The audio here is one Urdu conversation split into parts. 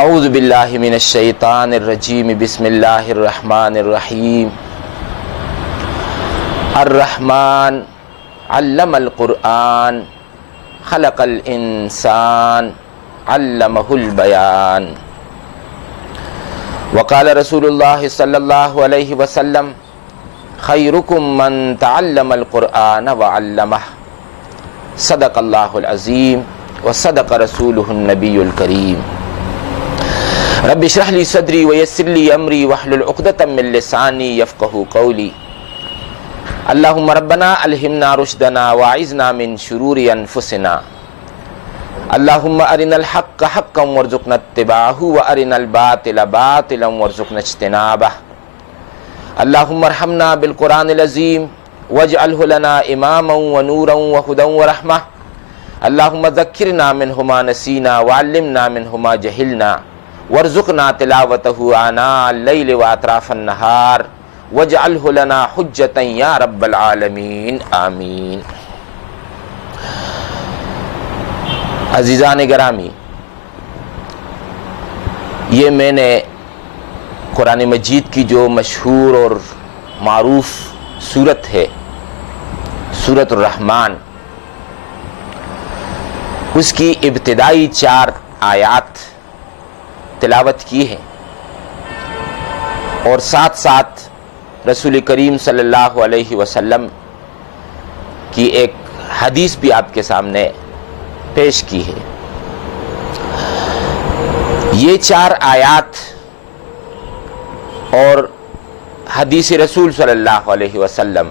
اعوذ باللہ من الشیطان الرجیم بسم اللہ الرحمن الرحیم الرحمن علم القرآن خلق الانسان علمہ البیان وقال رسول اللہ صلی اللہ علیہ وسلم خیرکم من تعلم القرآن وعلمہ صدق اللہ العظیم وصدق رسولہ النبی الکریم رب اشرح لی صدری ویسر لی امری واحلل عقدۃ من لسانی یفقہوا قولی اللہم ربنا الہمنا رشدنا واعذنا من شرور انفسنا اللہم ارنا الحق حقا وارزقنا اتباعہ وارنا الباطل باطلا وارزقنا اجتنابہ اللہم ارحمنا بالقرآن العظیم واجعلہ لنا اماما ونورا وہدا ورحمہ اللہم ذکرنا منہ ما نسینا وعلمنا منہ ما جہلنا وارزقنا تلاوته آناء اللیل واطراف النہار واجعلہ لنا حجتا یا رب العالمین آمین۔ عزیزان گرامی، یہ میں نے قرآن مجید کی جو مشہور اور معروف سورت ہے سورۃ الرحمن، اس کی ابتدائی 4 آیات تلاوت کی ہے اور ساتھ ساتھ رسول کریم صلی اللہ علیہ وسلم کی ایک حدیث بھی آپ کے سامنے پیش کی ہے۔ یہ 4 آیات اور حدیث رسول صلی اللہ علیہ وسلم،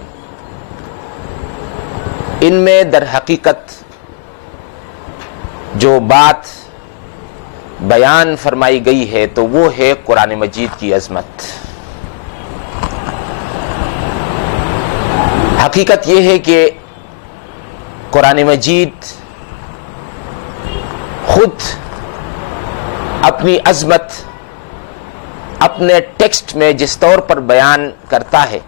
ان میں در حقیقت جو بات بیان فرمائی گئی ہے تو وہ ہے قرآن مجید کی عظمت۔ حقیقت یہ ہے کہ قرآن مجید خود اپنی عظمت اپنے ٹیکسٹ میں جس طور پر بیان کرتا ہے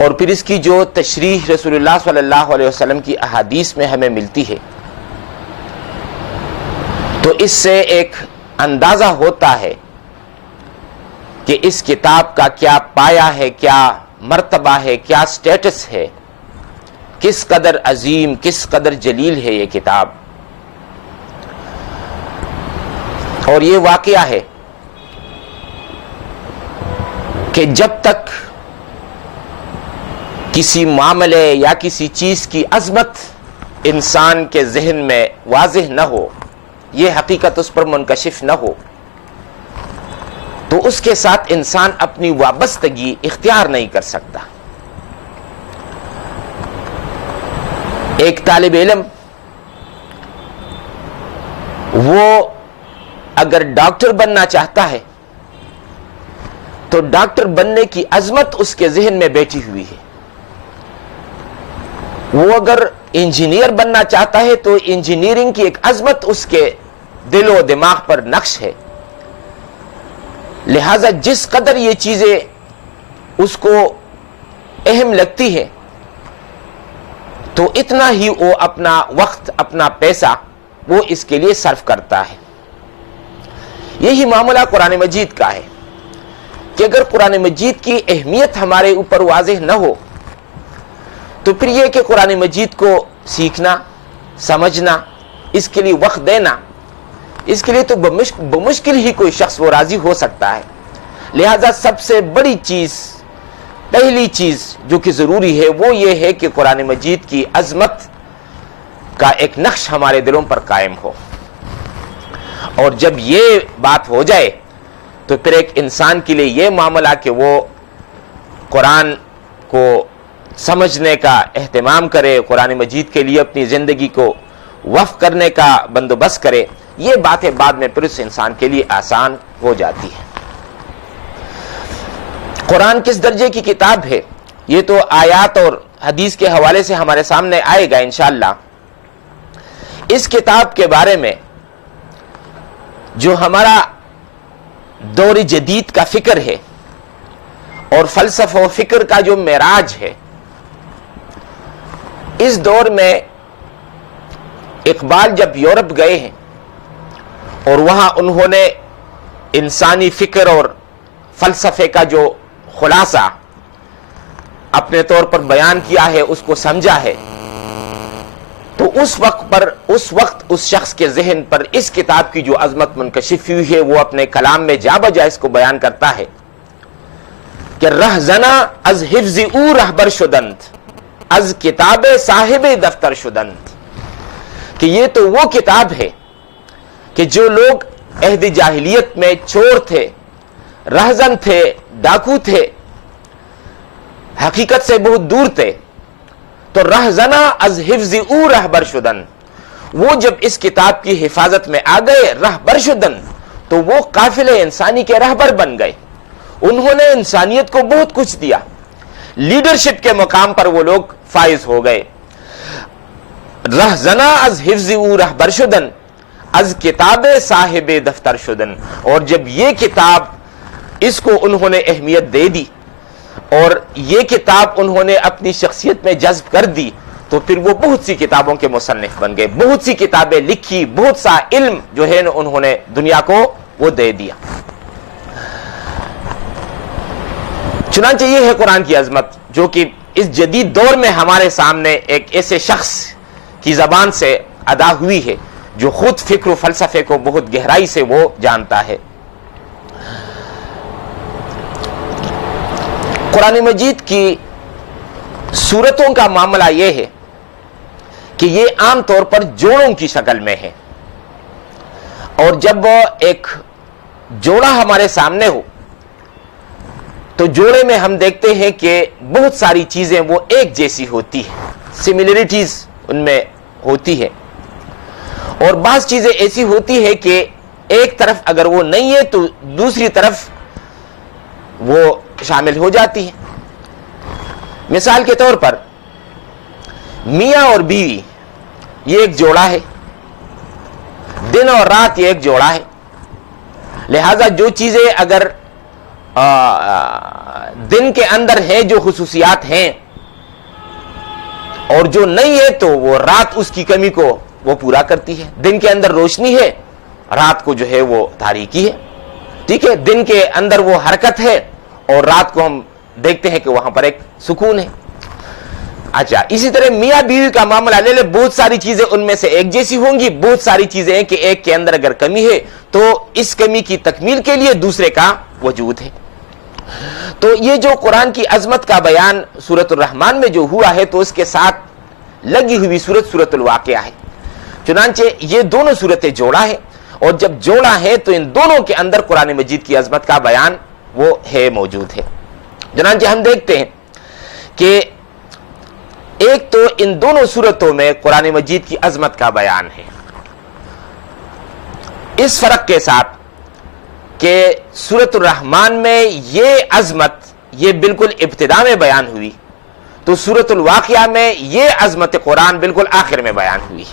اور پھر اس کی جو تشریح رسول اللہ صلی اللہ علیہ وسلم کی احادیث میں ہمیں ملتی ہے، تو اس سے ایک اندازہ ہوتا ہے کہ اس کتاب کا کیا پایہ ہے، کیا مرتبہ ہے، کیا سٹیٹس ہے، کس قدر عظیم، کس قدر جلیل ہے یہ کتاب۔ اور یہ واقعہ ہے کہ جب تک کسی معاملے یا کسی چیز کی عظمت انسان کے ذہن میں واضح نہ ہو، یہ حقیقت اس پر منکشف نہ ہو، تو اس کے ساتھ انسان اپنی وابستگی اختیار نہیں کر سکتا۔ ایک طالب علم وہ اگر ڈاکٹر بننا چاہتا ہے تو ڈاکٹر بننے کی عظمت اس کے ذہن میں بیٹھی ہوئی ہے۔ وہ اگر انجینئر بننا چاہتا ہے تو انجینئرنگ کی ایک عظمت اس کے دل و دماغ پر نقش ہے۔ لہذا جس قدر یہ چیزیں اس کو اہم لگتی ہے تو اتنا ہی وہ اپنا وقت، اپنا پیسہ وہ اس کے لیے صرف کرتا ہے۔ یہی معاملہ قرآن مجید کا ہے کہ اگر قرآن مجید کی اہمیت ہمارے اوپر واضح نہ ہو تو پھر یہ کہ قرآن مجید کو سیکھنا، سمجھنا، اس کے لیے وقت دینا، اس کے لیے تو بمشکل ہی کوئی شخص وہ راضی ہو سکتا ہے۔ لہذا سب سے بڑی چیز، پہلی چیز جو کہ ضروری ہے وہ یہ ہے کہ قرآن مجید کی عظمت کا ایک نقش ہمارے دلوں پر قائم ہو، اور جب یہ بات ہو جائے تو پھر ایک انسان کے لیے یہ معاملہ کہ وہ قرآن کو سمجھنے کا اہتمام کرے، قرآن مجید کے لیے اپنی زندگی کو وقف کرنے کا بندوبست کرے، یہ باتیں بعد میں پھر اس انسان کے لیے آسان ہو جاتی ہے۔ قرآن کس درجے کی کتاب ہے یہ تو آیات اور حدیث کے حوالے سے ہمارے سامنے آئے گا انشاءاللہ۔ اس کتاب کے بارے میں جو ہمارا دور جدید کا فکر ہے اور فلسفہ و فکر کا جو معراج ہے، اس دور میں اقبال جب یورپ گئے ہیں اور وہاں انہوں نے انسانی فکر اور فلسفے کا جو خلاصہ اپنے طور پر بیان کیا ہے، اس کو سمجھا ہے، تو اس وقت اس شخص کے ذہن پر اس کتاب کی جو عظمت منکشف ہوئی ہے، وہ اپنے کلام میں جا بجا اس کو بیان کرتا ہے کہ رہزنا از حفظ او رہبر شدند، از کتاب صاحب دفتر شدند، کہ یہ تو وہ کتاب ہے کہ جو لوگ عہد جاہلیت میں چور تھے، رہزن تھے، ڈاکو تھے، حقیقت سے بہت دور تھے، تو رہزنا از حفظ او رہبر شدن، وہ جب اس کتاب کی حفاظت میں آ گئے، رہبر شدن، تو وہ قافلے انسانی کے رہبر بن گئے، انہوں نے انسانیت کو بہت کچھ دیا، لیڈرشپ کے مقام پر وہ لوگ فائز ہو گئے۔ رہزنا از حفظ او رہبر شدن، از کتاب صاحب دفتر شدن، اور جب یہ کتاب، اس کو انہوں نے اہمیت دے دی اور یہ کتاب انہوں نے اپنی شخصیت میں جذب کر دی، تو پھر وہ بہت سی کتابوں کے مصنف بن گئے، بہت سی کتابیں لکھی، بہت سا علم جو ہے انہوں نے دنیا کو وہ دے دیا۔ چنانچہ یہ ہے قرآن کی عظمت، جو کہ اس جدید دور میں ہمارے سامنے ایک ایسے شخص کی زبان سے ادا ہوئی ہے جو خود فکر و فلسفے کو بہت گہرائی سے وہ جانتا ہے۔ قرآن مجید کی سورتوں کا معاملہ یہ ہے کہ یہ عام طور پر جوڑوں کی شکل میں ہے، اور جب ایک جوڑا ہمارے سامنے ہو تو جوڑے میں ہم دیکھتے ہیں کہ بہت ساری چیزیں وہ ایک جیسی ہوتی ہیں، سملیرٹیز ان میں ہوتی ہے، اور بعض چیزیں ایسی ہوتی ہے کہ ایک طرف اگر وہ نہیں ہے تو دوسری طرف وہ شامل ہو جاتی ہے۔ مثال کے طور پر میاں اور بیوی یہ ایک جوڑا ہے، دن اور رات یہ ایک جوڑا ہے، لہذا جو چیزیں اگر دن کے اندر ہے جو خصوصیات ہیں اور جو نہیں ہے تو وہ رات اس کی کمی کو وہ پورا کرتی ہے، دن کے اندر روشنی ہے، رات کو جو ہے وہ تاریکی ہے، ٹھیک ہے، دن کے اندر وہ حرکت ہے اور رات کو ہم دیکھتے ہیں کہ وہاں پر ایک سکون ہے۔ اچھا، اسی طرح میاں بیوی کا معاملہ لے لے، بہت ساری چیزیں ان میں سے ایک جیسی ہوں گی، بہت ساری چیزیں ہیں کہ ایک کے اندر اگر کمی ہے تو اس کمی کی تکمیل کے لیے دوسرے کا وجود ہے۔ تو یہ جو قرآن کی عظمت کا بیان سورۃ الرحمن میں جو ہوا ہے تو اس کے ساتھ لگی ہوئی سورۃ الواقعہ ہے، چنانچہ یہ دونوں سورتیں جوڑا ہے، اور جب جوڑا ہے تو ان دونوں کے اندر قرآن مجید کی عظمت کا بیان وہ ہے، موجود ہے۔ چنانچہ ہم دیکھتے ہیں کہ ایک تو ان دونوں سورتوں میں قرآن مجید کی عظمت کا بیان ہے، اس فرق کے ساتھ کہ سورۃ الرحمن میں یہ عظمت یہ بالکل ابتدا میں بیان ہوئی، تو سورۃ الواقعہ میں یہ عظمت قرآن بالکل آخر میں بیان ہوئی۔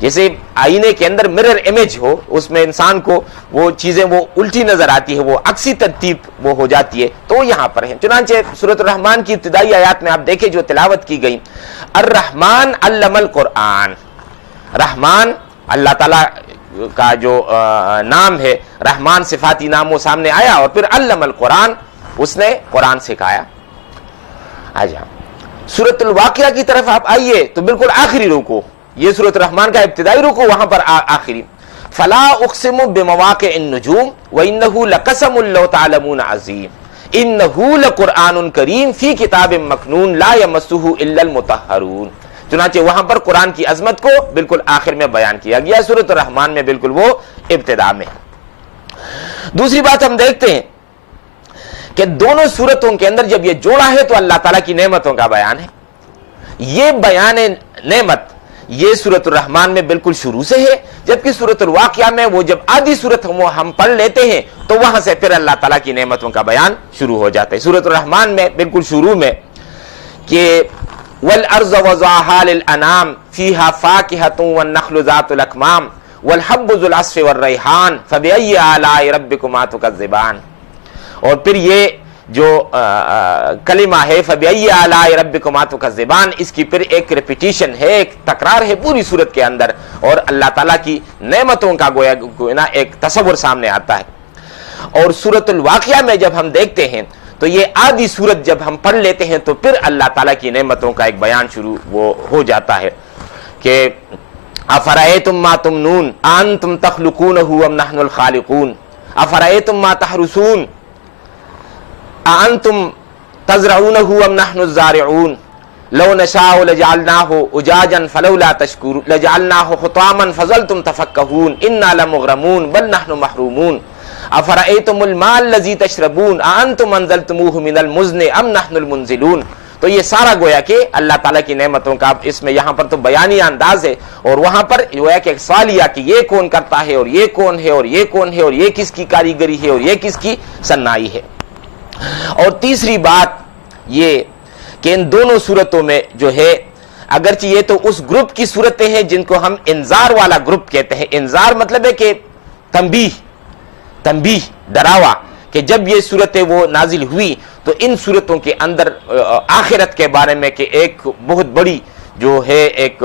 جیسے آئینے کے اندر مرر امیج ہو، اس میں انسان کو وہ چیزیں وہ الٹی نظر آتی ہے، وہ عکسی ترتیب وہ ہو جاتی ہے، تو یہاں پر ہے۔ چنانچہ سورۃ الرحمن کی ابتدائی آیات میں آپ دیکھیں جو تلاوت کی گئی، الرحمن علم القرآن، رحمان اللہ تعالیٰ کا جو نام ہے، رحمان صفاتی نام وہ سامنے آیا، اور پھر علم القرآن، اس نے قرآن سکھایا۔ آجا سورۃ الواقعہ کی طرف آپ آئیے تو بالکل آخری رکوع، یہ سورۃ الرحمن کا ابتدائی رکوع، وہاں پر آخری، فلا اقسم بمواقع النجوم وانہ لقسم لو تعلمون عظیم انہ لقرآن کریم فی کتاب مکنون لا یمسہ الا المطہرون۔ چنانچہ وہاں پر قرآن کی عظمت کو بالکل آخر میں بیان کیا گیا، سورۃ الرحمن میں بالکل وہ ابتدا میں۔ دوسری بات ہم دیکھتے ہیں کہ دونوں سورتوں کے اندر جب یہ جوڑا ہے تو اللہ تعالیٰ کی نعمتوں کا بیان ہے، یہ بیان نعمت یہ سورۃ الرحمن میں بالکل شروع سے ہے، جبکہ سورۃ الواقعہ میں وہ جب آدھی سورت ہم پڑھ لیتے ہیں تو وہاں سے پھر اللہ تعالیٰ کی نعمتوں کا بیان شروع ہو جاتا ہے۔ سورۃ الرحمن میں بالکل شروع میں کہ والارض وضعها للانام فيها فاكهة والنخل ذات الاكمام والحب ذو العصف والریحان فبأي آلاء ربكما تكذبان، اور پھر یہ جو کلمہ ہے فَبِأَيِّ آلَاءِ رَبِّكُمَا تُكَذِّبَانِ، اس کی پھر ایک ریپیٹیشن ہے، ایک تکرار ہے پوری صورت کے اندر، اور اللہ تعالیٰ کی نعمتوں کا گویا ایک تصور سامنے آتا ہے۔ اور سورۃ الواقعہ میں جب ہم دیکھتے ہیں تو یہ آدھی صورت جب ہم پڑھ لیتے ہیں تو پھر اللہ تعالیٰ کی نعمتوں کا ایک بیان شروع وہ ہو جاتا ہے کہ افرأیتم ما تمنون انتم تخلقونہ ام نحن الخالقون افرأیتم ما تحرثون انتم تزرعونہ ام نحن الزارعون لو نشاء لجعلناہ اجاجا فلولا تشکرون لجعلناہ حطاما فظلتم تفکہون انا لمغرمون بل نحن محرومون افرأیتم الماء الذی تشربون انتم انزلتموہ من المزن ام نحن المنزلون۔ تو یہ سارا گویا کہ اللہ تعالیٰ کی نعمتوں کا اس میں یہاں پر تو بیانی انداز ہے، اور وہاں پر گویا کہ ایک سوالیہ کہ یہ کون کرتا ہے اور یہ کون ہے اور یہ کون ہے اور یہ کس کی کاریگری ہے اور یہ کس کی صنائی ہے۔ اور تیسری بات یہ کہ ان دونوں صورتوں میں جو ہے اگرچہ یہ تو اس گروپ کی صورتیں ہیں جن کو ہم انذار والا گروپ کہتے ہیں، انذار مطلب ہے کہ تنبیہ ڈراوا، کہ جب یہ صورتیں وہ نازل ہوئی تو ان صورتوں کے اندر آخرت کے بارے میں کہ ایک بہت بڑی جو ہے ایک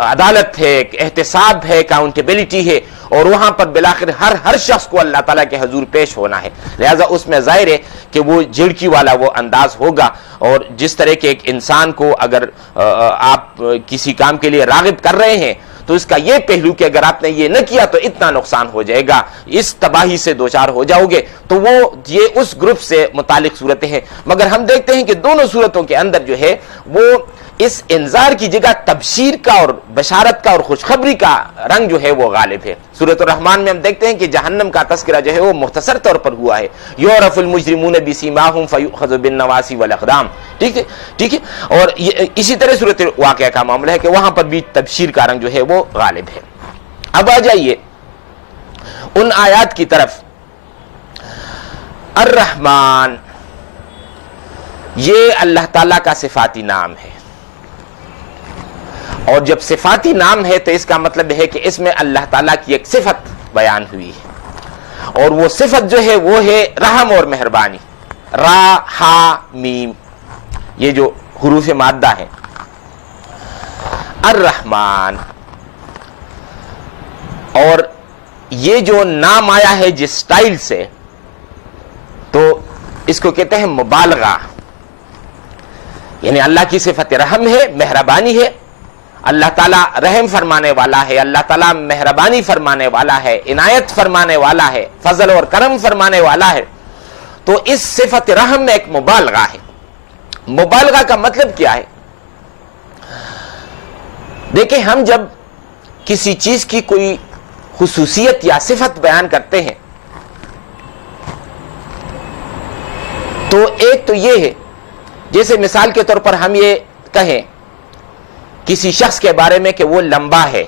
عدالت ہے، ایک احتساب ہے، اکاؤنٹیبلٹی ہے، اور وہاں پر بالآخر ہر شخص کو اللہ تعالیٰ کے حضور پیش ہونا ہے، لہذا اس میں ظاہر ہے کہ وہ جھڑکی والا وہ انداز ہوگا، اور جس طرح کے ایک انسان کو اگر آپ کسی کام کے لیے راغب کر رہے ہیں تو اس کا یہ پہلو کہ اگر آپ نے یہ نہ کیا تو اتنا نقصان ہو جائے گا، اس تباہی سے دوچار ہو جاؤ گے، تو وہ یہ اس گروپ سے متعلق صورتیں ہیں۔ مگر ہم دیکھتے ہیں کہ دونوں صورتوں کے اندر جو ہے وہ اس انذار کی جگہ تبشیر کا اور بشارت کا اور خوشخبری کا رنگ جو ہے وہ غالب ہے۔ سورۃ الرحمن میں ہم دیکھتے ہیں کہ جہنم کا تذکرہ جو ہے وہ مختصر طور پر ہوا ہے، یعرف المجرمون بسیماہم فیؤخذ بالنواصی والاقدام، ٹھیک ہے، اور اسی طرح سورۃ واقعہ کا معاملہ ہے کہ وہاں پر بھی تبشیر کا رنگ جو ہے وہ غالب ہے۔ اب آ جائیے ان آیات کی طرف۔ الرحمن یہ اللہ تعالیٰ کا صفاتی نام ہے، اور جب صفاتی نام ہے تو اس کا مطلب ہے کہ اس میں اللہ تعالیٰ کی ایک صفت بیان ہوئی ہے، اور وہ صفت جو ہے وہ ہے رحم اور مہربانی۔ را ہا میم یہ جو حروف مادہ ہیں۔ الرحمن، اور یہ جو نام آیا ہے جس سٹائل سے تو اس کو کہتے ہیں مبالغہ، یعنی اللہ کی صفت رحم ہے، مہربانی ہے، اللہ تعالیٰ رحم فرمانے والا ہے، اللہ تعالیٰ مہربانی فرمانے والا ہے، عنایت فرمانے والا ہے، فضل اور کرم فرمانے والا ہے، تو اس صفت رحم میں ایک مبالغہ ہے۔ مبالغہ کا مطلب کیا ہے؟ دیکھیں، ہم جب کسی چیز کی کوئی خصوصیت یا صفت بیان کرتے ہیں تو ایک تو یہ ہے، جیسے مثال کے طور پر ہم یہ کہیں کسی شخص کے بارے میں کہ وہ لمبا ہے،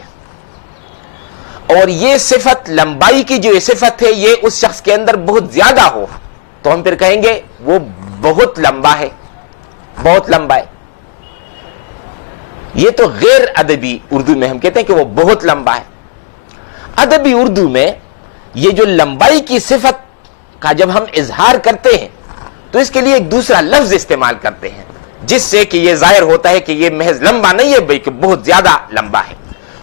اور یہ صفت لمبائی کی جو یہ صفت ہے یہ اس شخص کے اندر بہت زیادہ ہو تو ہم پھر کہیں گے وہ بہت لمبا ہے، بہت لمبا ہے۔ یہ تو غیر ادبی اردو میں ہم کہتے ہیں کہ وہ بہت لمبا ہے۔ ادبی اردو میں یہ جو لمبائی کی صفت کا جب ہم اظہار کرتے ہیں تو اس کے لیے ایک دوسرا لفظ استعمال کرتے ہیں جس سے کہ یہ ظاہر ہوتا ہے کہ یہ محض لمبا نہیں ہے بلکہ بہت زیادہ لمبا ہے۔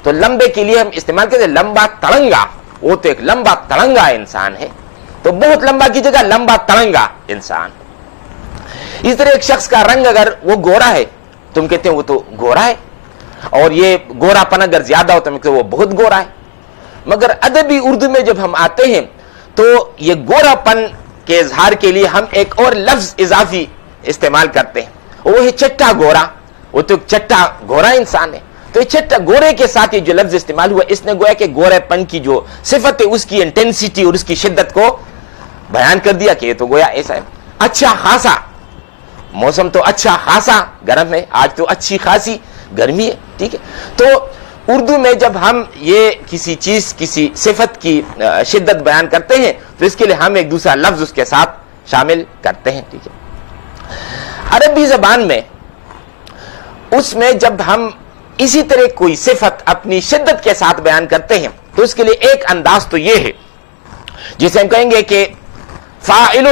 تو لمبے کے لیے ہم استعمال کرتے ہیں لمبا تڑنگا، وہ تو ایک لمبا تڑنگا انسان ہے، تو بہت لمبا کی جگہ لمبا تڑنگا انسان۔ اس طرح ایک شخص کا رنگ اگر وہ گورا ہے تم کہتے ہیں وہ تو گورا ہے، اور یہ گورا پن اگر زیادہ ہو تو کہتے ہیں وہ بہت گورا ہے۔ مگر ادبی اردو میں جب ہم آتے ہیں تو یہ گورا پن کے اظہار کے لیے ہم ایک اور لفظ اضافی استعمال کرتے ہیں، وہ ہے چٹا گورا، وہ تو چٹا گورا انسان ہے۔ تو یہ چٹا گورے کے ساتھ یہ جو لفظ استعمال ہوا اس نے گویا کہ گورے پن کی جو صفت ہے اس کی انٹینسٹی اور اس کی شدت کو بیان کر دیا کہ یہ تو گویا ایسا ہے۔ اچھا خاصا، موسم تو اچھا خاصا گرم ہے، آج تو اچھی خاصی گرمی ہے، ٹھیک ہے۔ تو اردو میں جب ہم یہ کسی چیز کسی صفت کی شدت بیان کرتے ہیں تو اس کے لیے ہم ایک دوسرا لفظ اس کے ساتھ شامل کرتے ہیں، ٹھیک ہے۔ عربی زبان میں اس میں جب ہم اسی طرح کوئی صفت اپنی شدت کے ساتھ بیان کرتے ہیں تو اس کے لیے ایک انداز تو یہ ہے جسے ہم کہیں گے کہ فاعل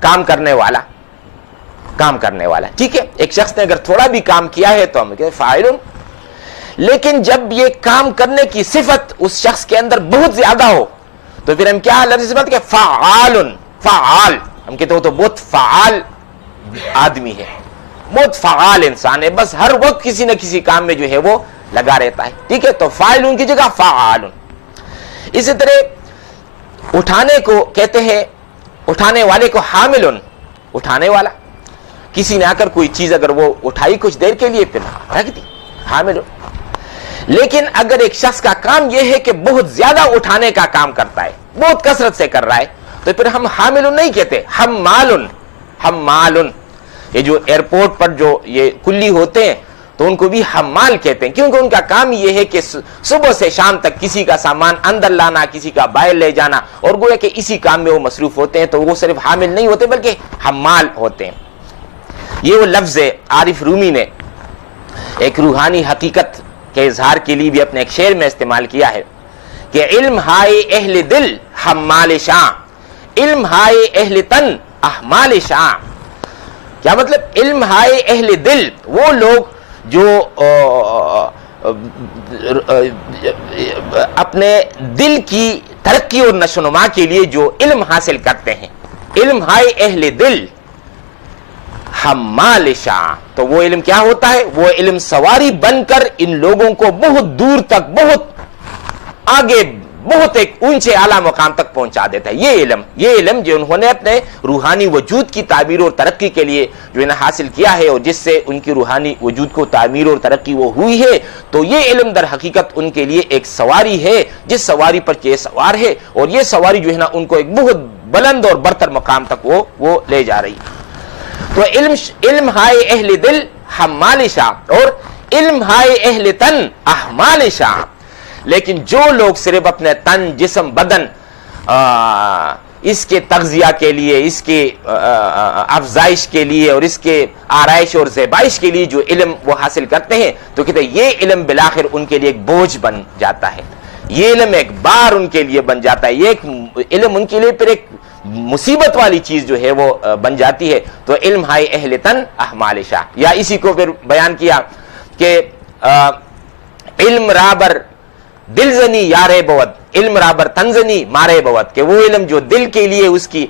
کام کرنے والا، کام کرنے والا، ٹھیک ہے. ایک شخص نے اگر تھوڑا بھی کام کیا ہے تو ہم کہتے ہیں فاعل. لیکن جب یہ کام کرنے کی صفت اس شخص کے اندر بہت زیادہ ہو تو پھر ہم کیا لفظ استعمال کرتے ہیں؟ فعال. فعال ہم کہتے ہیں تو بہت فعال آدمی ہے، بہت فعال انسان ہے، بس ہر وقت کسی نہ کسی کام میں جو ہے وہ لگا رہتا ہے، ٹھیک ہے. تو فاعل کی جگہ فعال. اسی طرح اٹھانے کو کہتے ہیں، اٹھانے والے کو حامل، اٹھانے والا. کسی نے آ کر کوئی چیز اگر وہ اٹھائی کچھ دیر کے لیے پھر رکھ دی، حامل. لیکن اگر ایک شخص کا کام یہ ہے کہ بہت زیادہ اٹھانے کا کام کرتا ہے، بہت کثرت سے کر رہا ہے، تو پھر ہم حامل نہیں کہتے، حمال. حمال یہ جو ایئرپورٹ پر جو یہ کلی ہوتے ہیں تو ان کو بھی حمال کہتے ہیں، کیونکہ ان کا کام یہ ہے کہ صبح سے شام تک کسی کا سامان اندر لانا، کسی کا باہر لے جانا، اور گویا کہ اسی کام میں وہ مصروف ہوتے ہیں. تو وہ صرف حامل نہیں ہوتے بلکہ حمال ہوتے ہیں. یہ وہ لفظ ہے عارف رومی نے ایک روحانی حقیقت کے اظہار کے لیے بھی اپنے ایک شعر میں استعمال کیا ہے کہ علم ہائے اہل دل حمال شاں، علم ہائے اہل تن احمال شاں. کیا مطلب؟ علم ہائے اہل دل، وہ لوگ جو اپنے دل کی ترقی اور نشو و نما کے لیے جو علم حاصل کرتے ہیں، علم ہائے اہل دل حمال شاں. تو وہ علم کیا ہوتا ہے؟ وہ علم سواری بن کر ان لوگوں کو بہت دور تک، بہت آگے، بہت ایک اونچے اعلیٰ مقام تک پہنچا دیتا ہے. یہ علم جو انہوں نے اپنے روحانی وجود کی تعمیر اور ترقی کے لیے جو انہیں حاصل کیا ہے، اور جس سے ان کی روحانی وجود کو تعمیر اور ترقی وہ ہوئی ہے، تو یہ علم در حقیقت ان کے لیے ایک سواری ہے، جس سواری پر یہ سوار ہے، اور یہ سواری جو ہے نا ان کو ایک بہت بلند اور برتر مقام تک وہ لے جا رہی. تو علم ہائے اہل دل حمال شاں اور علم ہائے اہل تن احمال شاں. لیکن جو لوگ صرف اپنے تن، جسم، بدن اس کے تغذیہ کے لیے، اس کے افزائش کے لیے اور اس کے آرائش اور زیبائش کے لیے جو علم وہ حاصل کرتے ہیں، تو کہتے ہیں یہ علم بالآخر ان کے لیے ایک بوجھ بن جاتا ہے، یہ علم ایک بار ان کے لیے بن جاتا ہے، یہ ایک علم ان کے لیے پھر ایک مصیبت والی چیز جو ہے وہ بن جاتی ہے. تو علم ہائے اہل تن احمال شاہ. یا اسی کو پھر بیان کیا کہ علم رابر دل زنی یارے بود، علم رابر تنزنی مارے بود، کہ وہ علم جو دل کے لیے، اس کی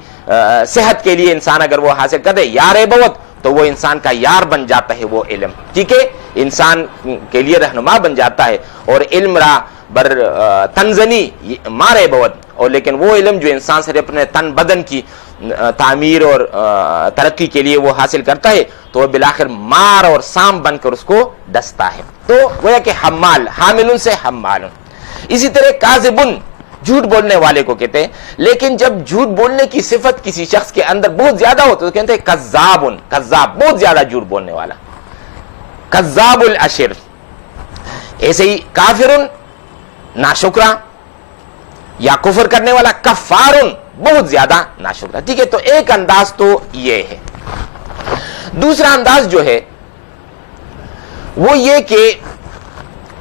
صحت کے لیے انسان اگر وہ حاصل کر دے، یارے بود، تو وہ انسان کا یار بن جاتا ہے وہ علم، ٹھیک ہے، انسان کے لیے رہنما بن جاتا ہے. اور علم را بر تنزنی مارے بود، اور لیکن وہ علم جو انسان سے اپنے تن بدن کی تعمیر اور ترقی کے لیے وہ حاصل کرتا ہے، تو وہ بالآخر مار اور سام بن کر اس کو ڈستا ہے. تو وہ کہ حمال، حامل سے حمال. اسی طرح کاذبن، جھوٹ بولنے والے کو کہتے ہیں. لیکن جب جھوٹ بولنے کی صفت کسی شخص کے اندر بہت زیادہ ہو تو کہتے ہیں کذابن، کذاب، بہت زیادہ جھوٹ بولنے والا، کذاب الاشر. ایسے ہی کافرن، ناشکرا یا کفر کرنے والا، کفارن، بہت زیادہ ناشکرا. ٹھیک ہے، تو ایک انداز تو یہ ہے. دوسرا انداز جو ہے وہ یہ کہ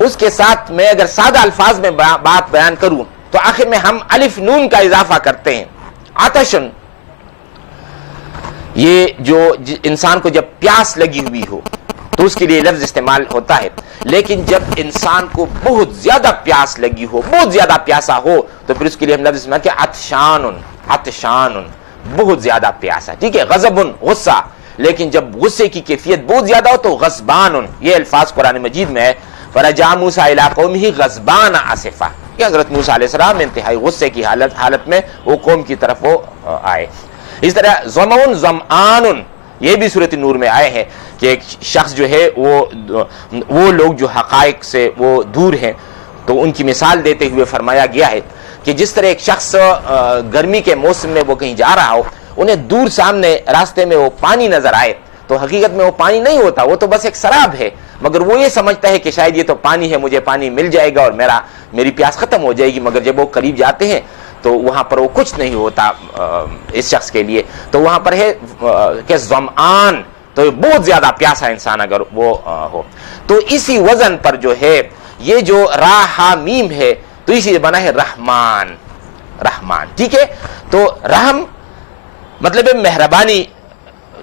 اس کے ساتھ میں اگر سادہ الفاظ میں بات بیان کروں تو آخر میں ہم الف نون کا اضافہ کرتے ہیں. عطشن، یہ جو انسان کو جب پیاس لگی ہوئی ہو تو اس کے لیے لفظ استعمال ہوتا ہے. لیکن جب انسان کو بہت زیادہ پیاس لگی ہو، بہت زیادہ پیاسا ہو، تو پھر اس کے لیے ہم لفظ استعمال کیا؟ عطشان، عطشان، بہت زیادہ پیاسا. ٹھیک ہے. غضبن، غصہ، لیکن جب غصے کی کیفیت بہت زیادہ ہو تو غضبان. یہ الفاظ قرآن مجید میں ہے، فرجع موسیٰ الی قومہ غضبان آسفا، کہ حضرت موسیٰ علیہ السلام انتہائی غصے کی حالت میں وہ قوم کی طرف وہ آئے. اس طرح ظمأن، ظمآن، یہ بھی سورۃ نور میں آئے ہیں کہ ایک شخص جو ہے وہ لوگ جو حقائق سے وہ دور ہیں، تو ان کی مثال دیتے ہوئے فرمایا گیا ہے کہ جس طرح ایک شخص گرمی کے موسم میں وہ کہیں جا رہا ہو، انہیں دور سامنے راستے میں وہ پانی نظر آئے، تو حقیقت میں وہ پانی نہیں ہوتا، وہ تو بس ایک سراب ہے، مگر وہ یہ سمجھتا ہے کہ شاید یہ تو پانی ہے، مجھے پانی مل جائے گا اور میری پیاس ختم ہو جائے گی. مگر جب وہ قریب جاتے ہیں تو وہاں پر وہ کچھ نہیں ہوتا اس شخص کے لیے. تو وہاں پر ہے کہ ظمآن، تو بہت زیادہ پیاسا انسان اگر وہ ہو. تو اسی وزن پر جو ہے یہ جو را ہا میم ہے تو اسی سے بنا ہے رحمان، رحمان. ٹھیک ہے. تو رحم مطلب ہے مہربانی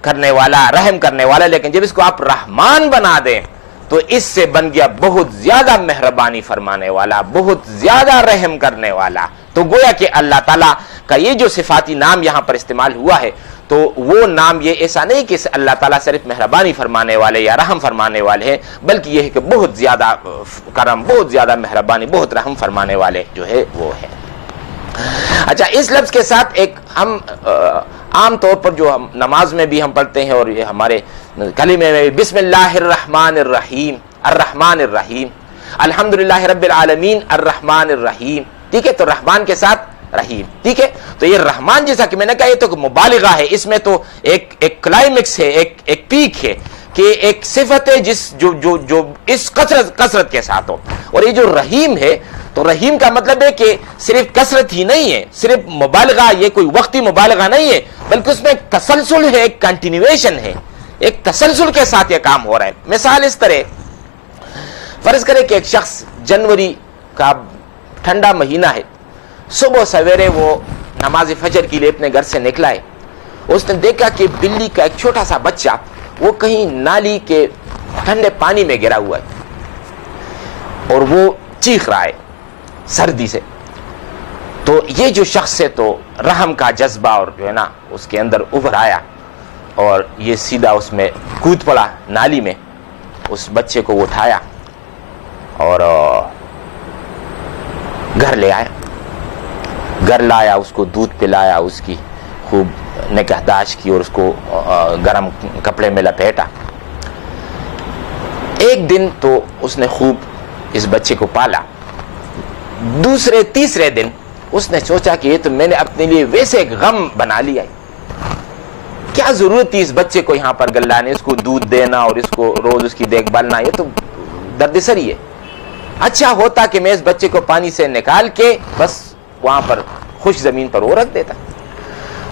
کرنے والا، رحم کرنے والا، لیکن جب اس کو آپ رحمان بنا دیں تو اس سے بن گیا بہت زیادہ مہربانی فرمانے والا، بہت زیادہ رحم کرنے والا۔ تو گویا کہ اللہ تعالیٰ کا یہ جو صفاتی نام یہاں پر استعمال ہوا ہے، تو وہ نام یہ ایسا نہیں کہ اللہ تعالیٰ صرف مہربانی فرمانے والے یا رحم فرمانے والے ہیں، بلکہ یہ ہے کہ بہت زیادہ کرم، بہت زیادہ مہربانی، بہت رحم فرمانے والے جو ہے وہ ہے۔ اچھا، اس لفظ کے ساتھ ایک ہم عام طور پر جو ہم نماز میں بھی ہم پڑھتے ہیں اور یہ ہمارے کلمے میں بھی، بسم اللہ الرحمن الرحیم، الرحمن الرحیم، الحمدللہ رب العالمین الرحمن الرحیم، ٹھیک ہے؟ تو رحمان کے ساتھ رحیم، ٹھیک ہے؟ تو یہ رحمان جیسا کہ میں نے کہا، یہ تو مبالغہ ہے، اس میں تو ایک کلائمیکس ہے، ایک پیک ہے کہ ایک صفت ہے جو اس کثرت کے ساتھ ہو۔ اور یہ جو رحیم ہے، تو رحیم کا مطلب ہے کہ صرف کثرت ہی نہیں ہے، صرف مبالغہ، یہ کوئی وقتی مبالغہ نہیں ہے، بلکہ اس میں ایک تسلسل ہے، ایک کنٹینیویشن ہے، ایک تسلسل کے ساتھ یہ کام ہو رہا ہے۔ مثال اس طرح، فرض کرے کہ ایک شخص جنوری کا ٹھنڈا مہینہ ہے، صبح سویرے وہ نماز فجر کے لیے اپنے گھر سے نکلا ہے، اس نے دیکھا کہ بلی کا ایک چھوٹا سا بچہ وہ کہیں نالی کے ٹھنڈے پانی میں گرا ہوا ہے اور وہ چیخ رہا ہے سردی سے۔ تو یہ جو شخص ہے تو رحم کا جذبہ اور جو ہے نا اس کے اندر ابھر آیا اور یہ سیدھا اس میں کود پڑا نالی میں، اس بچے کو اٹھایا اور گھر لے آیا، گھر لایا، اس کو دودھ پلایا، اس کی خوب نگہداشت کی اور اس کو گرم کپڑے میں لپیٹا۔ ایک دن تو اس نے خوب اس بچے کو پالا، دوسرے تیسرے دن اس نے سوچا کہ یہ تو میں نے اپنے لیے ویسے ایک غم بنا لیا ہے، کیا ضرورت تھی اس بچے کو یہاں پر گلانے، اس کو دودھ دینا اور اس کو روز اس کی دیکھ بھالنا، یہ تو درد سری ہے، اچھا ہوتا کہ میں اس بچے کو پانی سے نکال کے بس وہاں پر خوش زمین پر وہ رکھ دیتا۔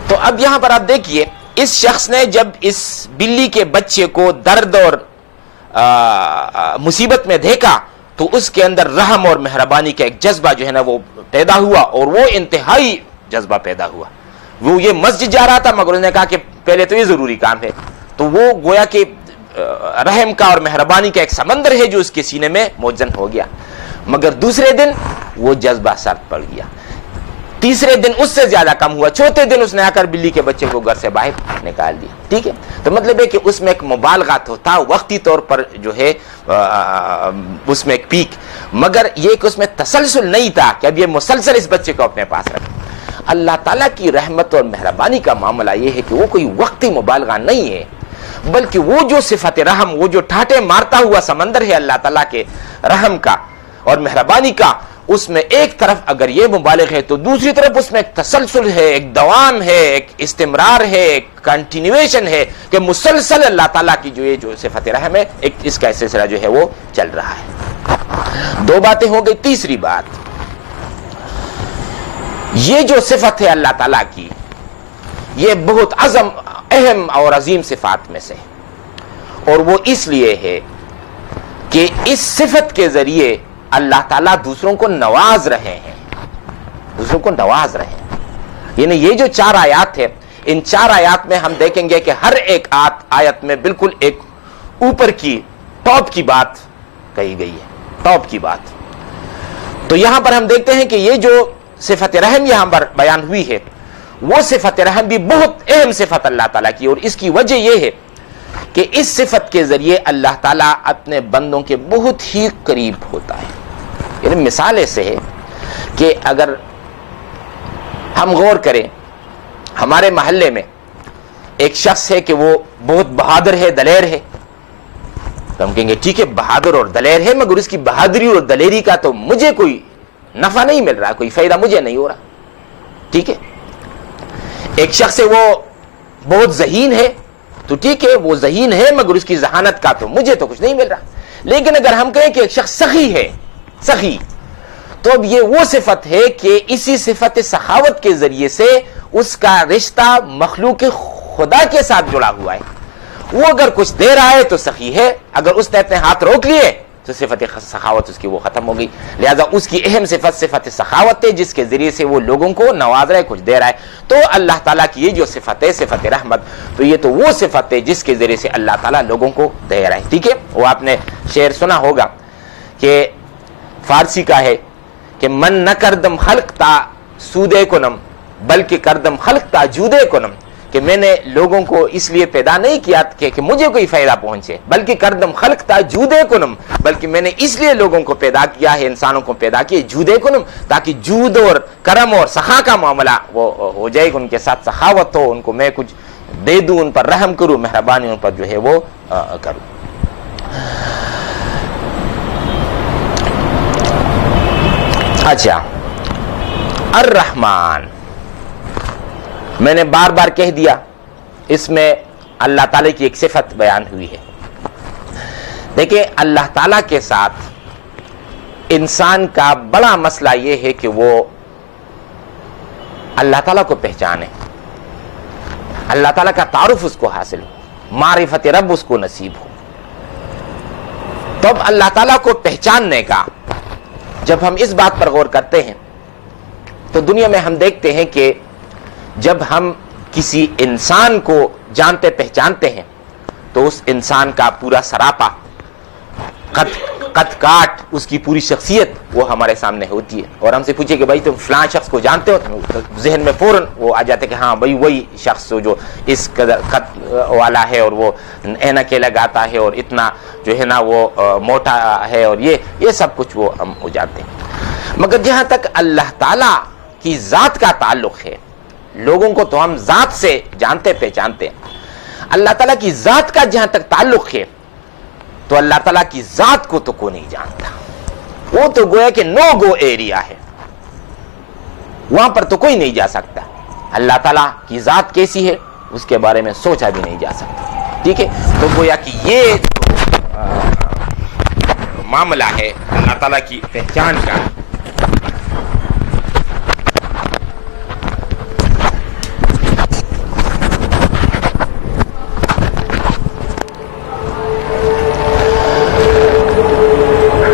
تو اب یہاں پر آپ دیکھیے، اس شخص نے جب اس بلی کے بچے کو درد اور مصیبت میں دیکھا تو اس کے اندر رحم اور مہربانی کا ایک جذبہ جو ہے نا وہ پیدا ہوا، اور وہ انتہائی جذبہ پیدا ہوا۔ وہ یہ مسجد جا رہا تھا مگر اس نے کہا کہ پہلے تو یہ ضروری کام ہے، تو وہ گویا کہ رحم کا اور مہربانی کا ایک سمندر ہے جو اس کے سینے میں موجن ہو گیا۔ مگر دوسرے دن وہ جذبہ سرد پڑ گیا، تیسرے دن اس سے زیادہ کم ہوا، چوتھے دن اس نے آ کر بلی کے بچے کو گھر سے باہر نکال دیا، ٹھیک ہے؟ تو مطلب ہے کہ اس میں ایک مبالغہ تو تھا، وقتی طور پر جو ہے اس میں ایک پیک، مگر یہ کہ اس میں تسلسل نہیں تھا کہ اب یہ مسلسل اس بچے کو اپنے پاس رکھے۔ اللہ تعالیٰ کی رحمت اور مہربانی کا معاملہ یہ ہے کہ وہ کوئی وقتی مبالغہ نہیں ہے، بلکہ وہ جو صفت رحم، وہ جو ٹھاٹے مارتا ہوا سمندر ہے اللہ تعالیٰ کے رحم کا اور مہربانی کا، اس میں ایک طرف اگر یہ مبالغ ہے تو دوسری طرف اس میں ایک تسلسل ہے، ایک دوام ہے، ایک استمرار ہے، ایک کنٹینیویشن ہے کہ مسلسل اللہ تعالیٰ کی جو یہ جو صفت رحم ہے، ایک اس کا سلسلہ جو ہے وہ چل رہا ہے۔ دو باتیں ہو گئی، تیسری بات، یہ جو صفت ہے اللہ تعالیٰ کی، یہ بہت اہم اور عظیم صفات میں سے، اور وہ اس لیے ہے کہ اس صفت کے ذریعے اللہ تعالیٰ دوسروں کو نواز رہے ہیں، دوسروں کو نواز رہے ہیں۔ یعنی یہ جو 4 آیات ہے، ان 4 آیات میں ہم دیکھیں گے کہ ہر ایک آیت میں بالکل ایک اوپر کی ٹاپ کی بات کہی گئی ہے، ٹاپ کی بات۔ تو یہاں پر ہم دیکھتے ہیں کہ یہ جو صفت رحم یہاں پر بیان ہوئی ہے، وہ صفت رحم بھی بہت اہم صفت اللہ تعالیٰ کی، اور اس کی وجہ یہ ہے کہ اس صفت کے ذریعے اللہ تعالیٰ اپنے بندوں کے بہت ہی قریب ہوتا ہے۔ یعنی مثال ایسے ہے کہ اگر ہم غور کریں، ہمارے محلے میں ایک شخص ہے کہ وہ بہت بہادر ہے، دلیر ہے، تو ہم کہیں گے ٹھیک ہے بہادر اور دلیر ہے، مگر اس کی بہادری اور دلیری کا تو مجھے کوئی نفع نہیں مل رہا، کوئی فائدہ مجھے نہیں ہو رہا، ٹھیک ہے۔ ایک شخص ہے وہ بہت ذہین ہے، تو ٹھیک ہے وہ ذہین ہے مگر اس کی ذہانت کا تو مجھے تو کچھ نہیں مل رہا۔ لیکن اگر ہم کہیں کہ ایک شخص سخی ہے، سخی، تو اب یہ وہ صفت ہے کہ اسی صفت سخاوت کے ذریعے سے اس کا رشتہ مخلوق خدا کے ساتھ جڑا ہوا ہے۔ وہ اگر کچھ دے رہا ہے تو سخی ہے، اگر اس نے اپنے ہاتھ روک لیے تو صفت سخاوت اس کی وہ ختم ہو گئی. لہذا اس کی اہم صفت صفت سخاوت ہے، جس کے ذریعے سے وہ لوگوں کو نواز رہا ہے، کچھ دے رہا ہے. تو اللہ تعالیٰ کی یہ جو صفت ہے صفت رحمت، تو یہ تو وہ صفت ہے جس کے ذریعے سے اللہ تعالیٰ لوگوں کو دے رہا ہے. ٹھیک ہے، وہ آپ نے شعر سنا ہوگا کہ فارسی کا ہے کہ من نہ کردم خلق تا سودے کنم بلکہ کردم خلق تا جودے کنم، کہ میں نے لوگوں کو اس لیے پیدا نہیں کیا کہ مجھے کوئی فائدہ پہنچے، بلکہ کردم خلق تا جودے کنم، بلکہ میں نے اس لیے لوگوں کو پیدا کیا ہے، انسانوں کو پیدا کیا جودے کنم، تاکہ جود اور کرم اور سخا کا معاملہ وہ ہو جائے، ان کے ساتھ سخاوت ہو، ان کو میں کچھ دے دوں، ان پر رحم کروں، مہربانی ان پر جو ہے وہ کروں. اچھا، الرحمن میں نے بار بار کہہ دیا، اس میں اللہ تعالیٰ کی ایک صفت بیان ہوئی ہے. دیکھیں، اللہ تعالیٰ کے ساتھ انسان کا بڑا مسئلہ یہ ہے کہ وہ اللہ تعالیٰ کو پہچانے، اللہ تعالیٰ کا تعارف اس کو حاصل ہو، معرفت رب اس کو نصیب ہو. تو اب اللہ تعالیٰ کو پہچاننے کا جب ہم اس بات پر غور کرتے ہیں تو دنیا میں ہم دیکھتے ہیں کہ جب ہم کسی انسان کو جانتے پہچانتے ہیں تو اس انسان کا پورا سراپا، قد کاٹ، اس کی پوری شخصیت وہ ہمارے سامنے ہوتی ہے. اور ہم سے پوچھے کہ بھائی تم فلاں شخص کو جانتے ہو، تو ذہن میں فوراً وہ آ جاتے کہ ہاں بھائی وہی شخص جو اس قدر قد والا ہے اور وہ اینکیں لگاتا ہے اور اتنا جو ہے نا وہ موٹا ہے، اور یہ سب کچھ وہ ہم ہو جاتے ہیں. مگر جہاں تک اللہ تعالیٰ کی ذات کا تعلق ہے، لوگوں کو تو ہم ذات سے جانتے پہچانتے ہیں، اللہ تعالیٰ کی ذات کا جہاں تک تعلق ہے تو اللہ تعالیٰ کی ذات کو تو کوئی نہیں جانتا. وہ تو گویا کہ نو گو ایریا ہے، وہاں پر تو کوئی نہیں جا سکتا. اللہ تعالیٰ کی ذات کیسی ہے اس کے بارے میں سوچا بھی نہیں جا سکتا. ٹھیک ہے، تو گویا کہ یہ معاملہ ہے اللہ تعالیٰ کی پہچان کا.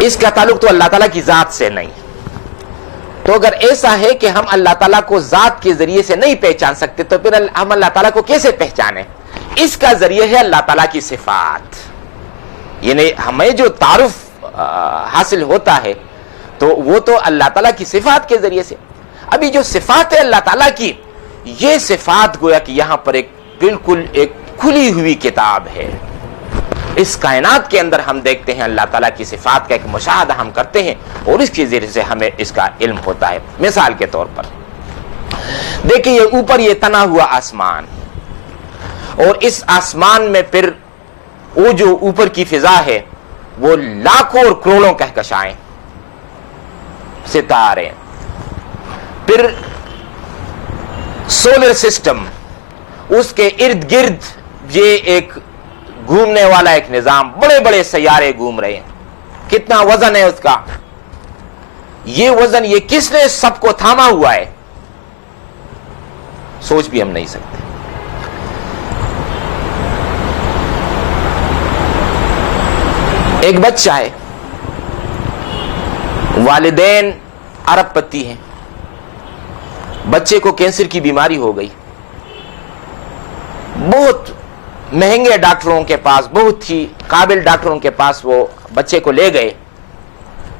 اس کا تعلق تو اللہ تعالیٰ کی ذات سے نہیں. تو اگر ایسا ہے کہ ہم اللہ تعالیٰ کو ذات کے ذریعے سے نہیں پہچان سکتے تو پھر ہم اللہ تعالیٰ کو کیسے پہچانیں؟ اس کا ذریعہ ہے اللہ تعالیٰ کی صفات. یعنی ہمیں جو تعارف حاصل ہوتا ہے تو وہ تو اللہ تعالیٰ کی صفات کے ذریعے سے. ابھی جو صفات ہے اللہ تعالیٰ کی، یہ صفات گویا کہ یہاں پر ایک بالکل ایک کھلی ہوئی کتاب ہے. اس کائنات کے اندر ہم دیکھتے ہیں اللہ تعالیٰ کی صفات کا ایک مشاہدہ ہم کرتے ہیں اور اس کے ذریعے سے ہمیں اس کا علم ہوتا ہے. مثال کے طور پر دیکھیں، یہ اوپر یہ تنا ہوا آسمان، اور اس آسمان میں پھر وہ جو اوپر کی فضا ہے وہ لاکھوں اور کروڑوں کہکشائیں، ستارے، پھر سولر سسٹم، اس کے ارد گرد یہ ایک گھومنے والا ایک نظام، بڑے بڑے سیارے گھوم رہے ہیں. کتنا وزن ہے اس کا؟ یہ وزن یہ کس نے سب کو تھاما ہوا ہے؟ سوچ بھی ہم نہیں سکتے. ایک بچہ ہے، والدین ارب پتی ہیں، بچے کو کینسر کی بیماری ہو گئی، بہت مہنگے ڈاکٹروں کے پاس، بہت ہی قابل ڈاکٹروں کے پاس وہ بچے کو لے گئے،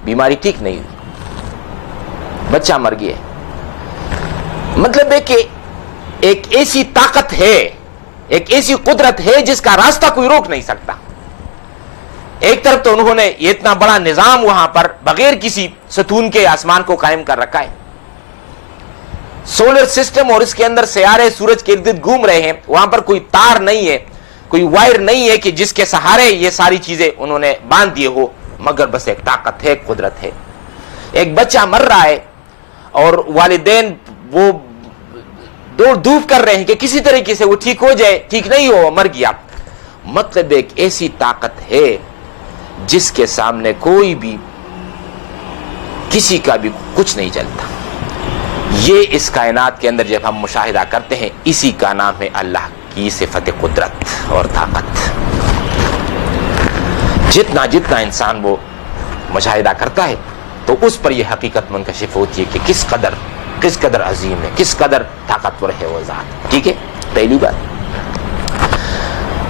بیماری ٹھیک نہیں ہوئی، بچہ مر گیا. مطلب ہے کہ ایک ایسی طاقت ہے، ایک ایسی قدرت ہے جس کا راستہ کوئی روک نہیں سکتا. ایک طرف تو انہوں نے یہ اتنا بڑا نظام وہاں پر بغیر کسی ستون کے آسمان کو قائم کر رکھا ہے، سولر سسٹم، اور اس کے اندر سیارے سورج کے ارد گھوم رہے ہیں، وہاں پر کوئی تار نہیں ہے، کوئی وائر نہیں ہے کہ جس کے سہارے یہ ساری چیزیں انہوں نے باندھ دیے ہو، مگر بس ایک طاقت ہے، قدرت ہے. ایک بچہ مر رہا ہے اور والدین وہ دوڑ دھوپ کر رہے ہیں کہ کسی طریقے سے وہ ٹھیک ہو جائے، ٹھیک نہیں ہو، مر گیا. مطلب ایک ایسی طاقت ہے جس کے سامنے کوئی بھی کسی کا بھی کچھ نہیں چلتا. یہ اس کائنات کے اندر جب ہم مشاہدہ کرتے ہیں، اسی کا نام ہے اللہ کی صفت قدرت اور طاقت. جتنا جتنا انسان وہ مشاہدہ کرتا ہے تو اس پر یہ حقیقت منکشف ہوتی ہے کہ کس قدر عظیم ہے، کس قدر طاقتور ہے وہ ذات. ٹھیک ہے، پہلی بات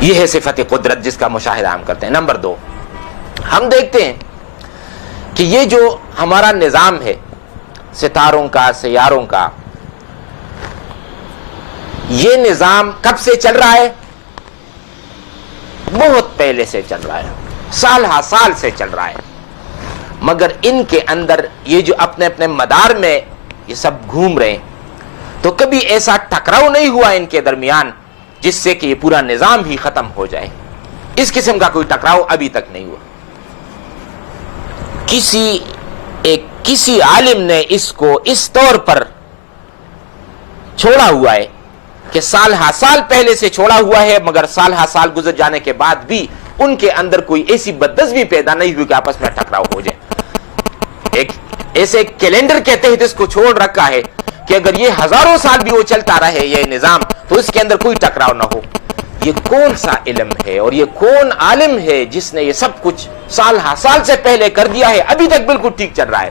یہ ہے صفت قدرت جس کا مشاہدہ ہم کرتے ہیں. نمبر 2، ہم دیکھتے ہیں کہ یہ جو ہمارا نظام ہے ستاروں کا، سیاروں کا، یہ نظام کب سے چل رہا ہے؟ بہت پہلے سے چل رہا ہے، سال ہا سال سے چل رہا ہے، مگر ان کے اندر یہ جو اپنے اپنے مدار میں یہ سب گھوم رہے ہیں تو کبھی ایسا ٹکراؤ نہیں ہوا ان کے درمیان جس سے کہ یہ پورا نظام ہی ختم ہو جائے. اس قسم کا کوئی ٹکراؤ ابھی تک نہیں ہوا. کسی عالم نے اس کو اس طور پر چھوڑا ہوا ہے کہ سال ہا سال پہلے سے چھوڑا ہوا ہے، مگر سال ہا سال گزر جانے کے بعد بھی ان کے اندر کوئی ایسی بدنظمی پیدا نہیں ہوئی کہ آپس میں ٹکراؤ ہو جائے. ایک ایسے کیلنڈر کے تحت اس کو چھوڑ رکھا ہے کہ اگر یہ ہزاروں سال بھی وہ چلتا رہے یہ نظام تو اس کے اندر کوئی ٹکراؤ نہ ہو. یہ کون سا علم ہے اور یہ کون عالم ہے جس نے یہ سب کچھ سال ہا سال سے پہلے کر دیا ہے، ابھی تک بالکل ٹھیک چل رہا ہے؟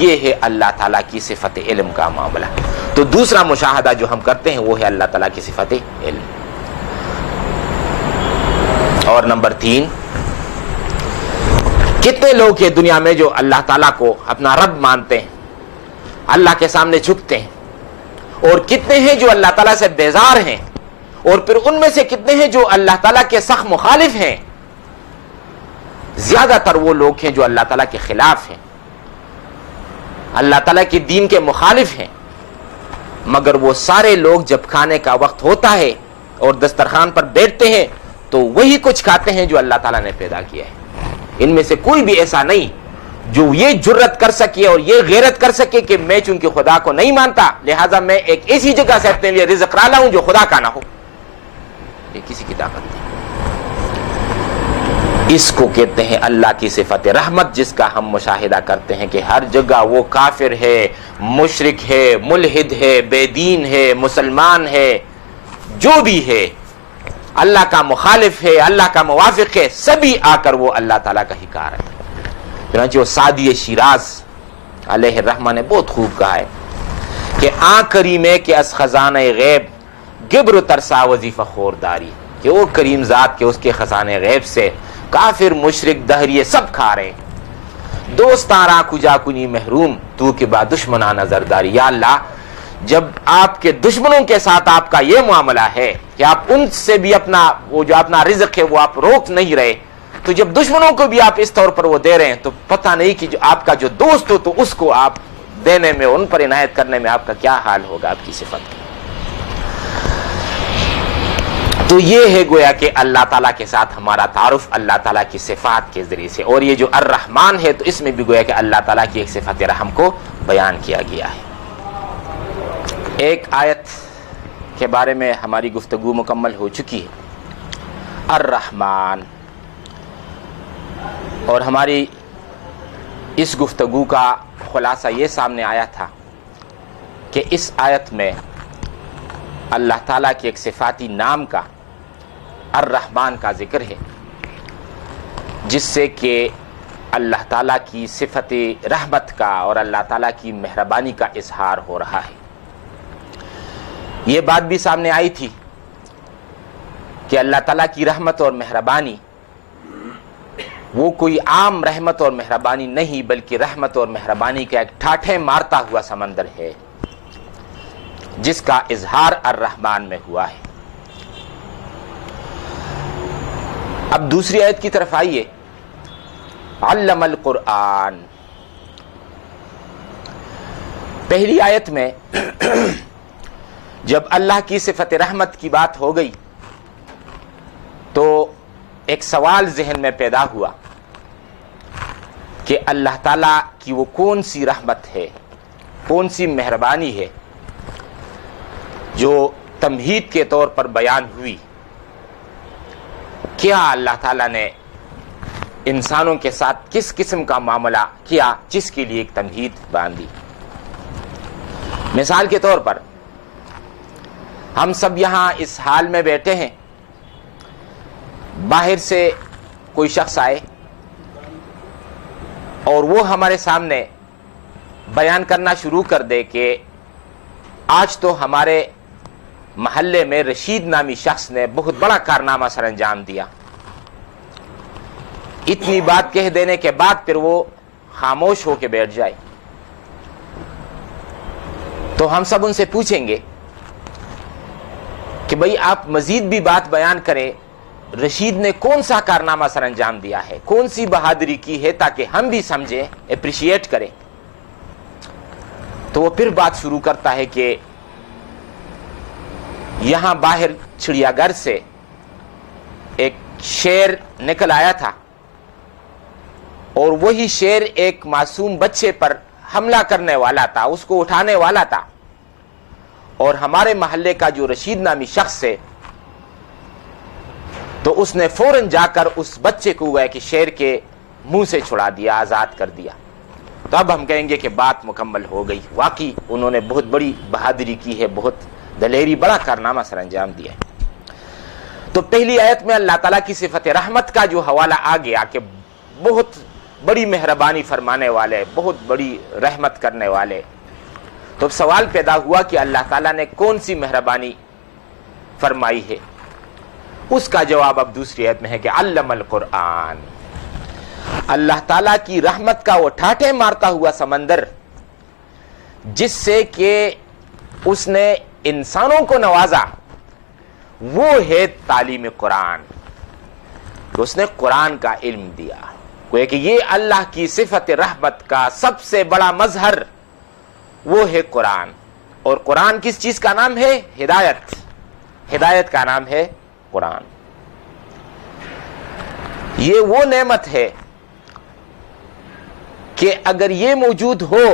یہ ہے اللہ تعالیٰ کی صفت علم کا معاملہ. تو دوسرا مشاہدہ جو ہم کرتے ہیں وہ ہے اللہ تعالیٰ کی صفت علم. اور نمبر 3، کتنے لوگ ہیں دنیا میں جو اللہ تعالیٰ کو اپنا رب مانتے ہیں، اللہ کے سامنے جھکتے ہیں، اور کتنے ہیں جو اللہ تعالیٰ سے بیزار ہیں، اور پھر ان میں سے کتنے ہیں جو اللہ تعالیٰ کے سخت مخالف ہیں. زیادہ تر وہ لوگ ہیں جو اللہ تعالیٰ کے خلاف ہیں، اللہ تعالیٰ کے دین کے مخالف ہیں، مگر وہ سارے لوگ جب کھانے کا وقت ہوتا ہے اور دسترخوان پر بیٹھتے ہیں تو وہی کچھ کھاتے ہیں جو اللہ تعالیٰ نے پیدا کیا ہے. ان میں سے کوئی بھی ایسا نہیں جو یہ جرت کر سکے اور یہ غیرت کر سکے کہ میں چونکہ خدا کو نہیں مانتا لہٰذا میں ایک ایسی جگہ سے اپنے لیے رزق را لاؤں جو خدا کا نہ ہو. یہ کسی کی طاقت نہیں. اس کو کہتے ہیں اللہ کی صفت رحمت، جس کا ہم مشاہدہ کرتے ہیں کہ ہر جگہ وہ کافر ہے، مشرک ہے، ملحد ہے، بے دین ہے، مسلمان ہے، جو بھی ہے، اللہ کا مخالف ہے، اللہ کا موافق ہے، سبھی آ کر وہ اللہ تعالیٰ کا ہی کار ہے. چنانچہ وہ سعدی شیراز علیہ الرحمہ نے بہت خوب کہا ہے کہ آن کریمے کے از خزانہ غیب گبر ترسا وظیفہ خورداری، کہ وہ کریم ذات کے اس کے خزانے غیب سے کافر مشرک دہریے سب کھا رہے ہیں. دوستاں کجا کنی محروم تو کے بعد دشمنہ نظرداری. یا اللہ جب آپ کے دشمنوں کے ساتھ آپ کا یہ معاملہ ہے کہ آپ ان سے بھی اپنا وہ جو اپنا رزق ہے وہ آپ روک نہیں رہے، تو جب دشمنوں کو بھی آپ اس طور پر وہ دے رہے ہیں تو پتہ نہیں کہ جو آپ کا جو دوست ہو تو اس کو آپ دینے میں، ان پر عنایت کرنے میں آپ کا کیا حال ہوگا آپ کی صفت. تو یہ ہے گویا کہ اللہ تعالیٰ کے ساتھ ہمارا تعارف اللہ تعالیٰ کی صفات کے ذریعے سے. اور یہ جو الرحمن ہے تو اس میں بھی گویا کہ اللہ تعالیٰ کی ایک صفت رحم کو بیان کیا گیا ہے. ایک آیت کے بارے میں ہماری گفتگو مکمل ہو چکی ہے، الرحمن، اور ہماری اس گفتگو کا خلاصہ یہ سامنے آیا تھا کہ اس آیت میں اللہ تعالیٰ کے ایک صفاتی نام کا الرحمن کا ذکر ہے، جس سے کہ اللہ تعالیٰ کی صفت رحمت کا اور اللہ تعالیٰ کی مہربانی کا اظہار ہو رہا ہے. یہ بات بھی سامنے آئی تھی کہ اللہ تعالیٰ کی رحمت اور مہربانی وہ کوئی عام رحمت اور مہربانی نہیں، بلکہ رحمت اور مہربانی کا ایک ٹھاٹھے مارتا ہوا سمندر ہے جس کا اظہار الرحمن میں ہوا ہے. اب دوسری آیت کی طرف آئیے. علم القرآن، پہلی آیت میں جب اللہ کی صفت رحمت کی بات ہو گئی تو ایک سوال ذہن میں پیدا ہوا کہ اللہ تعالیٰ کی وہ کون سی رحمت ہے، کون سی مہربانی ہے جو تمہید کے طور پر بیان ہوئی. کیا اللہ تعالیٰ نے انسانوں کے ساتھ کس قسم کا معاملہ کیا جس کے لیے ایک تمہید باندھی. مثال کے طور پر ہم سب یہاں اس حال میں بیٹھے ہیں، باہر سے کوئی شخص آئے اور وہ ہمارے سامنے بیان کرنا شروع کر دے کہ آج تو ہمارے محلے میں رشید نامی شخص نے بہت بڑا کارنامہ سر انجام دیا، اتنی بات کہہ دینے کے بعد پھر وہ خاموش ہو کے بیٹھ جائے، تو ہم سب ان سے پوچھیں گے کہ بھئی آپ مزید بھی بات بیان کریں، رشید نے کون سا کارنامہ سر انجام دیا ہے، کون سی بہادری کی ہے، تاکہ ہم بھی سمجھیں، اپریشیٹ کریں۔ تو وہ پھر بات شروع کرتا ہے کہ یہاں باہر چڑیا گھر سے ایک شیر نکل آیا تھا، اور وہی شیر ایک معصوم بچے پر حملہ کرنے والا تھا، اس کو اٹھانے والا تھا، اور ہمارے محلے کا جو رشید نامی شخص ہے تو اس نے فوراً جا کر اس بچے کو ہوا کہ شیر کے منہ سے چھڑا دیا، آزاد کر دیا۔ تو اب ہم کہیں گے کہ بات مکمل ہو گئی، واقعی انہوں نے بہت بڑی بہادری کی ہے، بہت دلیری، بڑا کارنامہ سر انجام دیا ہے۔ تو پہلی آیت میں اللہ تعالیٰ کی صفت رحمت کا جو حوالہ آ گیا کہ بہت بڑی مہربانی فرمانے والے، بہت بڑی رحمت کرنے والے، تو سوال پیدا ہوا کہ اللہ تعالیٰ نے کون سی مہربانی فرمائی ہے؟ اس کا جواب اب دوسری آیت میں ہے کہ علم القرآن، اللہ تعالیٰ کی رحمت کا وہ ٹھاٹھے مارتا ہوا سمندر جس سے کہ اس نے انسانوں کو نوازا، وہ ہے تعلیم قرآن، کہ اس نے قرآن کا علم دیا۔ گویا کہ یہ اللہ کی صفت رحمت کا سب سے بڑا مظہر وہ ہے قرآن۔ اور قرآن کس چیز کا نام ہے؟ ہدایت، ہدایت کا نام ہے قرآن۔ یہ وہ نعمت ہے کہ اگر یہ موجود ہو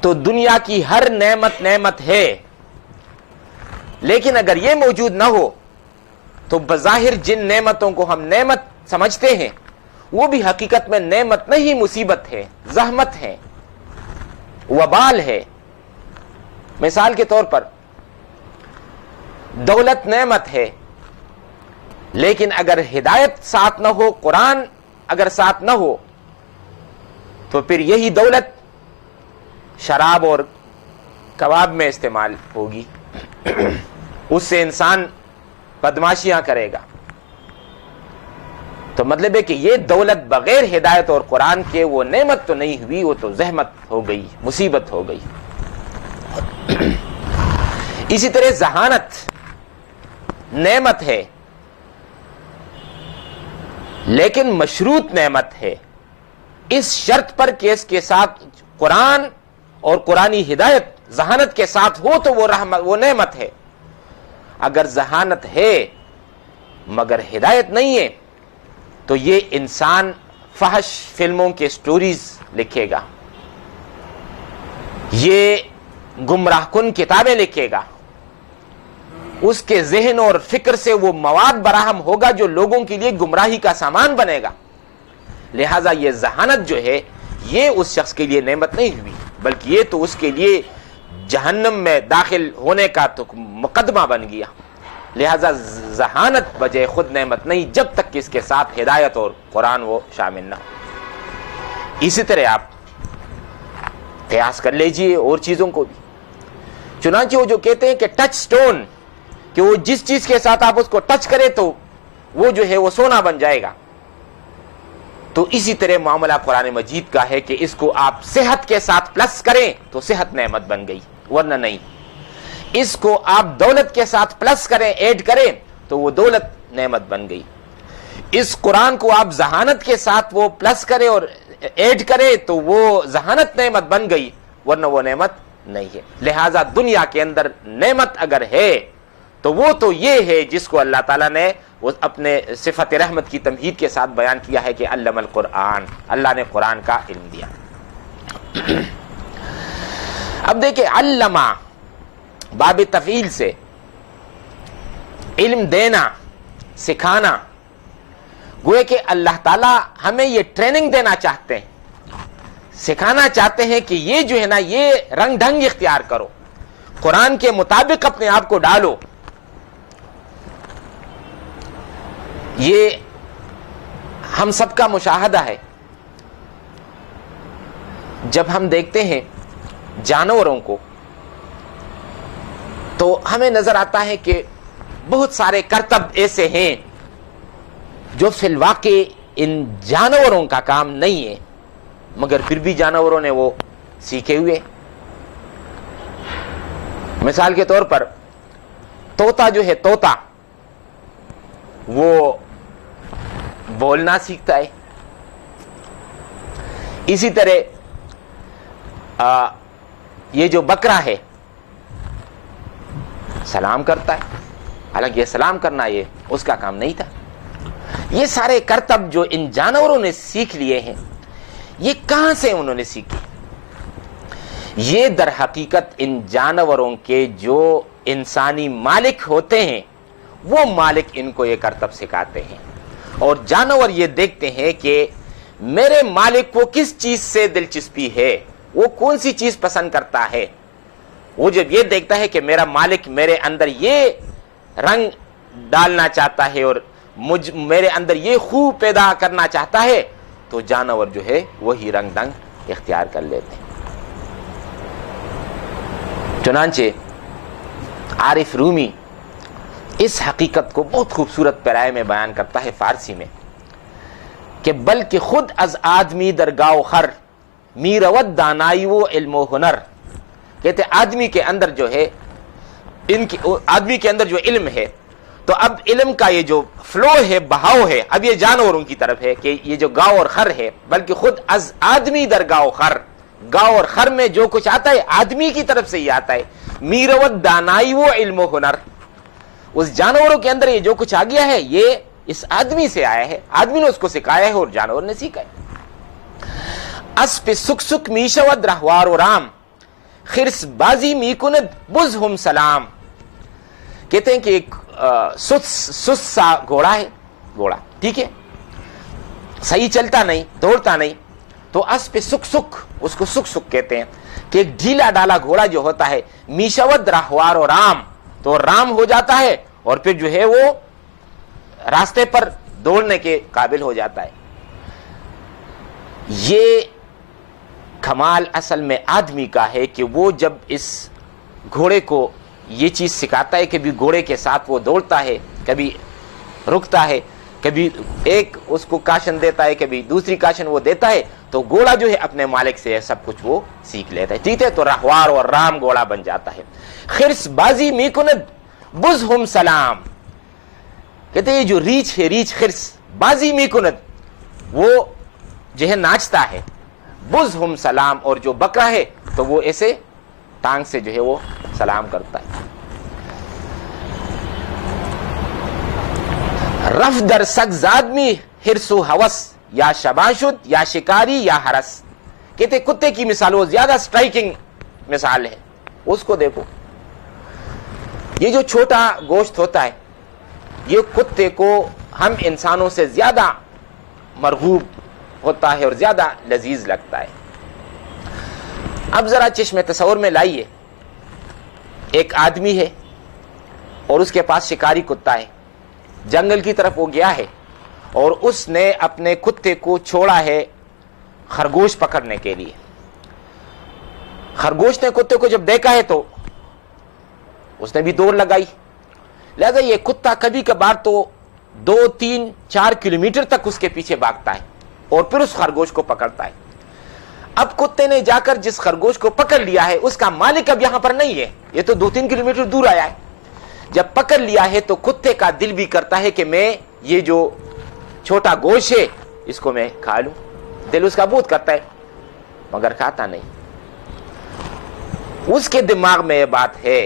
تو دنیا کی ہر نعمت نعمت ہے، لیکن اگر یہ موجود نہ ہو تو بظاہر جن نعمتوں کو ہم نعمت سمجھتے ہیں وہ بھی حقیقت میں نعمت نہیں، مصیبت ہے، زحمت ہے، وبال ہے۔ مثال کے طور پر دولت نعمت ہے، لیکن اگر ہدایت ساتھ نہ ہو، قرآن اگر ساتھ نہ ہو تو پھر یہی دولت شراب اور کباب میں استعمال ہوگی، اس سے انسان بدماشیاں کرے گا۔ تو مطلب ہے کہ یہ دولت بغیر ہدایت اور قرآن کے وہ نعمت تو نہیں ہوئی، وہ تو زحمت ہو گئی، مصیبت ہو گئی۔ اسی طرح ذہانت نعمت ہے، لیکن مشروط نعمت ہے، اس شرط پر کہ اس کے ساتھ قرآن اور قرآنی ہدایت ذہانت کے ساتھ ہو تو وہ رحمت، وہ نعمت ہے۔ اگر ذہانت ہے مگر ہدایت نہیں ہے تو یہ انسان فحش فلموں کے سٹوریز لکھے گا، یہ گمراہ کن کتابیں لکھے گا، اس کے ذہن اور فکر سے وہ مواد براہم ہوگا جو لوگوں کے لیے گمراہی کا سامان بنے گا۔ لہٰذا یہ ذہانت جو ہے یہ اس شخص کے لیے نعمت نہیں ہوئی، بلکہ یہ تو اس کے لیے جہنم میں داخل ہونے کا تو مقدمہ بن گیا۔ لہذا ذہانت بجے خود نعمت نہیں جب تک کہ اس کے ساتھ ہدایت اور قرآن وہ شامل نہ ہو۔ اسی طرح آپ قیاس کر لیجئے اور چیزوں کو بھی، چنانچہ وہ جو کہتے ہیں کہ ٹچ سٹون، کہ وہ جس چیز کے ساتھ آپ اس کو ٹچ کریں تو وہ جو ہے وہ سونا بن جائے گا، تو اسی طرح معاملہ قرآن مجید کا ہے کہ اس کو آپ صحت کے ساتھ پلس کریں تو صحت نعمت بن گئی، ورنہ نہیں۔ اس کو آپ دولت کے ساتھ پلس کریں، ایڈ کریں تو وہ دولت نعمت بن گئی۔ اس قرآن کو آپ ذہانت کے ساتھ وہ پلس کریں اور ایڈ کریں تو وہ ذہانت نعمت بن گئی، ورنہ وہ نعمت نہیں ہے۔ لہٰذا دنیا کے اندر نعمت اگر ہے تو وہ تو یہ ہے جس کو اللہ تعالیٰ نے وہ اپنے صفت رحمت کی تمہید کے ساتھ بیان کیا ہے کہ علم القرآن، اللہ نے قرآن کا علم دیا۔ اب دیکھیں علمہ باب تفعیل سے علم دینا، سکھانا، گویا کہ اللہ تعالیٰ ہمیں یہ ٹریننگ دینا چاہتے ہیں، سکھانا چاہتے ہیں کہ یہ جو ہے نا یہ رنگ ڈھنگ اختیار کرو، قرآن کے مطابق اپنے آپ کو ڈالو۔ یہ ہم سب کا مشاہدہ ہے جب ہم دیکھتے ہیں جانوروں کو تو ہمیں نظر آتا ہے کہ بہت سارے کرتب ایسے ہیں جو فی الواقع ان جانوروں کا کام نہیں ہے، مگر پھر بھی جانوروں نے وہ سیکھے ہوئے۔ مثال کے طور پر طوطا جو ہے، طوطا وہ بولنا سیکھتا ہے، اسی طرح یہ جو بکرا ہے سلام کرتا ہے، حالانکہ یہ سلام کرنا یہ اس کا کام نہیں تھا۔ یہ سارے کرتب جو ان جانوروں نے سیکھ لیے ہیں، یہ کہاں سے انہوں نے سیکھے؟ یہ در حقیقت ان جانوروں کے جو انسانی مالک ہوتے ہیں وہ مالک ان کو یہ کرتب سکھاتے ہیں، اور جانور یہ دیکھتے ہیں کہ میرے مالک کو کس چیز سے دلچسپی ہے، وہ کون سی چیز پسند کرتا ہے۔ وہ جب یہ دیکھتا ہے کہ میرا مالک میرے اندر یہ رنگ ڈالنا چاہتا ہے اور میرے اندر یہ خو پیدا کرنا چاہتا ہے، تو جانور جو ہے وہی رنگ ڈنگ اختیار کر لیتے ہیں۔ چنانچہ عارف رومی اس حقیقت کو بہت خوبصورت پیرائے میں بیان کرتا ہے فارسی میں کہ بلکہ خود از آدمی درگاہ و خر میرود دانائی و علم و ہنر، کہتے آدمی کے اندر جو ہے آدمی کے اندر جو علم ہے، تو اب علم کا یہ جو فلو ہے، بہاؤ ہے، اب یہ جانوروں کی طرف ہے کہ یہ جو گاؤں اور خر ہے، بلکہ خود از آدمی در گاؤں خر، گاؤں اور خر میں جو کچھ آتا ہے آدمی کی طرف سے ہی آتا ہے۔ میرود دانائی و علم و ہنر، اس جانوروں کے اندر یہ جو کچھ آ گیا ہے یہ اس آدمی سے آیا ہے، آدمی نے اس کو سکھایا ہے اور جانور نے سیکھا ہے۔ اسپ سک سک میشود رہوار و رام، خرس بازی می کند بز ہم سلام، کہتے ہیں کہ ایک سس سا گھوڑا ہے، گھوڑا ٹھیک ہے، صحیح چلتا نہیں، دوڑتا نہیں، تو اسپ سک سک، اس کو سک سک کہتے ہیں کہ ایک ڈھیلا ڈالا گھوڑا جو ہوتا ہے، میشود رہوار و رام، تو رام ہو جاتا ہے اور پھر جو ہے وہ راستے پر دوڑنے کے قابل ہو جاتا ہے۔ یہ کمال اصل میں آدمی کا ہے کہ وہ جب اس گھوڑے کو یہ چیز سکھاتا ہے، کبھی گھوڑے کے ساتھ وہ دوڑتا ہے، کبھی رکتا ہے، کبھی ایک اس کو کاشن دیتا ہے، کبھی دوسری کاشن وہ دیتا ہے، تو گھوڑا جو ہے اپنے مالک سے سب کچھ وہ سیکھ لیتا ہے، ٹھیک ہے، تو رہوار اور رام گھوڑا بن جاتا ہے۔ خرس بازی می کند بز ہم سلام، کہتے ہیں یہ جو ریچھ ہے، ریچھ خرس بازی می کند، وہ جو ہے ناچتا ہے، بز ہم سلام، اور جو بکرا ہے تو وہ ایسے ٹانگ سے جو ہے وہ سلام کرتا ہے۔ رف در سگ زادمی ہرس و ہوس، یا شباشد یا شکاری یا ہرس، کہتے کتے کی مثال وہ زیادہ سٹرائکنگ مثال ہے، اس کو دیکھو، یہ جو چھوٹا گوشت ہوتا ہے یہ کتے کو ہم انسانوں سے زیادہ مرغوب ہوتا ہے اور زیادہ لذیذ لگتا ہے۔ اب ذرا چشم تصور میں لائیے، ایک آدمی ہے اور اس کے پاس شکاری کتا ہے، جنگل کی طرف وہ گیا ہے اور اس نے اپنے کتے کو چھوڑا ہے خرگوش پکڑنے کے لیے۔ خرگوش نے کتے کو جب دیکھا ہے تو اس نے بھی دوڑ لگائی، لہذا یہ کتا کبھی کبھار تو 2, 3, 4 کلومیٹر تک اس کے پیچھے بھاگتا ہے اور پھر اس خرگوش کو پکڑتا ہے۔ اب کتے نے جا کر جس خرگوش کو پکڑ لیا ہے اس کا مالک اب یہاں پر نہیں ہے، یہ تو 2-3 کلومیٹر دور آیا ہے۔ جب پکڑ لیا ہے تو کتے کا دل بھی کرتا ہے کہ میں یہ جو چھوٹا گوشت ہے اس کو میں کھا لوں، دل اس کا بہت کرتا ہے، مگر کھاتا نہیں۔ اس کے دماغ میں یہ بات ہے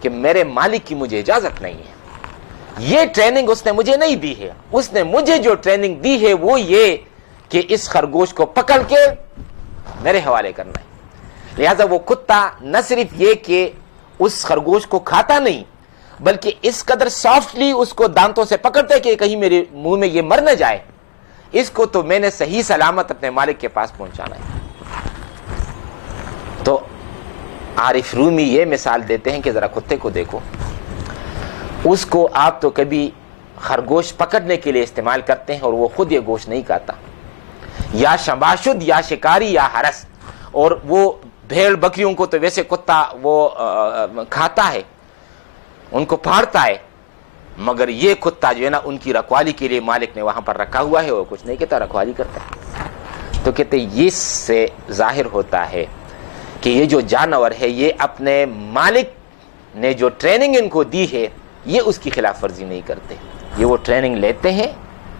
کہ میرے مالک کی مجھے اجازت نہیں ہے، یہ ٹریننگ اس نے مجھے نہیں دی ہے، اس نے مجھے جو ٹریننگ دی ہے وہ یہ کہ اس خرگوش کو پکڑ کے میرے حوالے کرنا ہے۔ لہذا وہ کتا نہ صرف یہ کہ اس خرگوش کو کھاتا نہیں بلکہ اس قدر سافٹلی اس کو دانتوں سے پکڑتا ہے کہ کہیں میرے منہ میں یہ مر نہ جائے، اس کو تو میں نے صحیح سلامت اپنے مالک کے پاس پہنچانا ہے۔ تو عارف رومی یہ مثال دیتے ہیں کہ ذرا کتے کو دیکھو، اس کو آپ تو کبھی خرگوش پکڑنے کے لیے استعمال کرتے ہیں اور وہ خود یہ گوشت نہیں کھاتا، یا شباشد یا شکاری یا ہرس، اور وہ بھیڑ بکریوں کو تو ویسے کتا وہ کھاتا ہے، ان کو پھاڑتا ہے، مگر یہ کتا جو ہے نا ان کی رکھوالی کے لیے مالک نے وہاں پر رکھا ہوا ہے، اور کچھ نہیں کہتا، رکھوالی کرتا ہے۔ تو کہتے ہیں اس سے ظاہر ہوتا ہے کہ یہ جو جانور ہے یہ اپنے مالک نے جو ٹریننگ ان کو دی ہے یہ اس کی خلاف ورزی نہیں کرتے، یہ وہ ٹریننگ لیتے ہیں،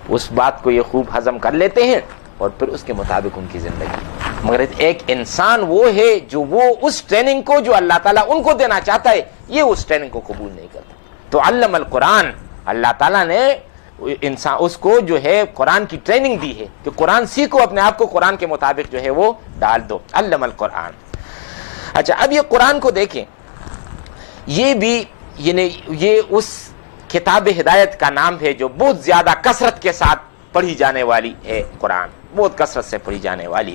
اس بات کو یہ خوب ہضم کر لیتے ہیں اور پھر اس کے مطابق ان کی زندگی۔ مگر ایک انسان وہ ہے جو وہ اس ٹریننگ کو جو اللہ تعالیٰ ان کو دینا چاہتا ہے یہ اس ٹریننگ کو قبول نہیں کرتا۔ تو علم القرآن، اللہ تعالیٰ نے انسان اس کو جو ہے قرآن کی ٹریننگ دی ہے کہ قرآن سیکھو، اپنے آپ کو قرآن کے مطابق جو ہے وہ ڈال دو، علم القرآن۔ اچھا، اب یہ قرآن کو دیکھیں، یہ بھی یعنی یہ اس کتاب ہدایت کا نام ہے جو بہت زیادہ کثرت کے ساتھ پڑھی جانے والی ہے، قرآن بہت کثرت سے پڑھی جانے والی۔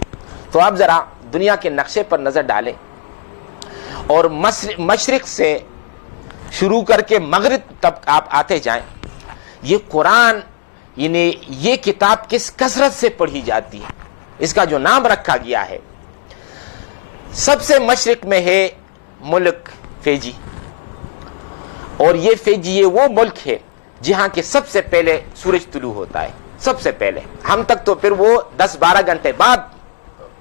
تو آپ ذرا دنیا کے نقشے پر نظر ڈالیں اور مشرق سے شروع کر کے مغرب تک آپ آتے جائیں، یہ قرآن یعنی یہ کتاب کس کثرت سے پڑھی جاتی ہے، اس کا جو نام رکھا گیا ہے۔ سب سے مشرق میں ہے ملک فیجی، اور یہ فیجی یہ وہ ملک ہے جہاں کے سب سے پہلے سورج طلوع ہوتا ہے، سب سے پہلے۔ ہم تک تو پھر وہ 10-12 گھنٹے بعد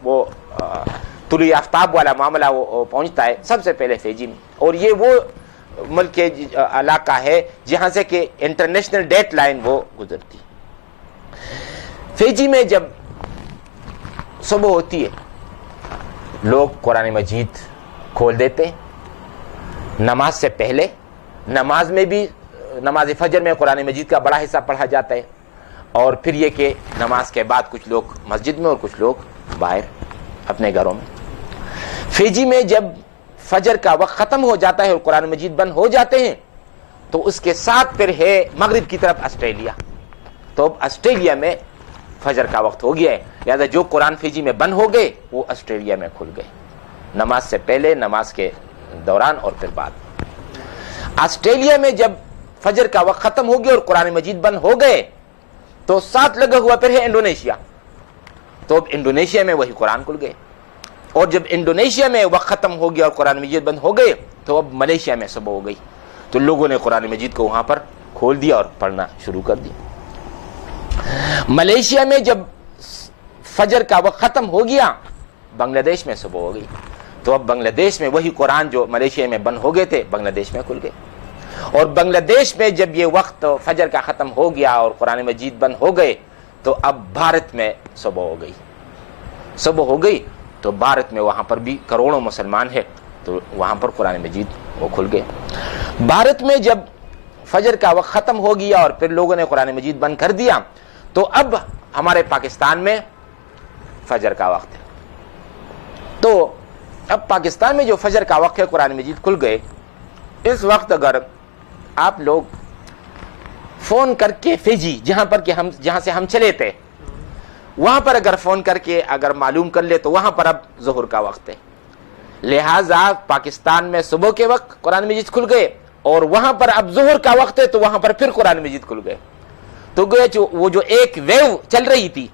وہ طلوع آفتاب والا معاملہ وہ پہنچتا ہے، سب سے پہلے فیجی میں۔ اور یہ وہ ملک کے علاقہ ہے جہاں سے کہ انٹرنیشنل ڈیٹ لائن وہ گزرتی۔ فیجی میں جب صبح ہوتی ہے لوگ قرآن مجید کھول دیتے ہیں نماز سے پہلے، نماز میں بھی نماز فجر میں قرآن مجید کا بڑا حصہ پڑھا جاتا ہے، اور پھر یہ کہ نماز کے بعد کچھ لوگ مسجد میں اور کچھ لوگ باہر اپنے گھروں میں۔ فیجی میں جب فجر کا وقت ختم ہو جاتا ہے اور قرآن مجید بند ہو جاتے ہیں تو اس کے ساتھ پھر ہے مغرب کی طرف آسٹریلیا۔ تو اب آسٹریلیا میں فجر کا وقت ہو گیا ہے، لہذا جو قرآن فیجی میں بند ہو گئے وہ آسٹریلیا میں کھل گئے، نماز سے پہلے، نماز کے دوران اور پھر بعد۔ آسٹریلیا میں جب فجر کا وقت ختم ہو گیا اور قرآن مجید بند ہو گئے تو ساتھ لگا ہوا پھر ہے انڈونیشیا، تو اب انڈونیشیا میں وہی قرآن کھل گئے، اور جب انڈونیشیا میں وقت ختم ہو گیا اور قرآن مجید بند ہو گئے تو اب ملیشیا میں صبح ہو گئی، تو لوگوں نے قرآن مجید کو وہاں پر کھول دیا اور پڑھنا شروع کر دیا۔ ملیشیا میں جب فجر کا وقت ختم ہو گیا بنگلہ دیش میں صبح ہو گئی، تو اب بنگلہ دیش میں وہی قرآن جو ملیشیا میں بند ہو گئے تھے بنگلہ دیش میں کھل گئے، اور بنگلہ دیش میں جب یہ وقت فجر کا ختم ہو گیا اور قرآن مجید بند ہو گئے تو اب بھارت میں صبح ہو گئی، صبح ہو گئی تو بھارت میں وہاں پر بھی کروڑوں مسلمان ہیں تو وہاں پر قرآن مجید وہ کھل گئے۔ بھارت میں جب فجر کا وقت ختم ہو گیا اور پھر لوگوں نے قرآن مجید بند کر دیا تو اب ہمارے پاکستان میں فجر کا وقت ہے، تو اب پاکستان میں جو فجر کا وقت ہے قرآن مجید کھل گئے، اس وقت اگر آپ لوگ فون کر کے فیجی جہاں سے ہم چلے تھے وہاں پر اگر فون کر کے اگر معلوم کر لے تو وہاں پر اب ظہر کا وقت ہے، لہٰذا پاکستان میں صبح کے وقت قرآن مجید کھل گئے اور وہاں پر اب ظہر کا وقت ہے تو وہاں پر پھر قرآن مجید کھل گئے، تو گویا وہ جو ایک ویو چل رہی تھی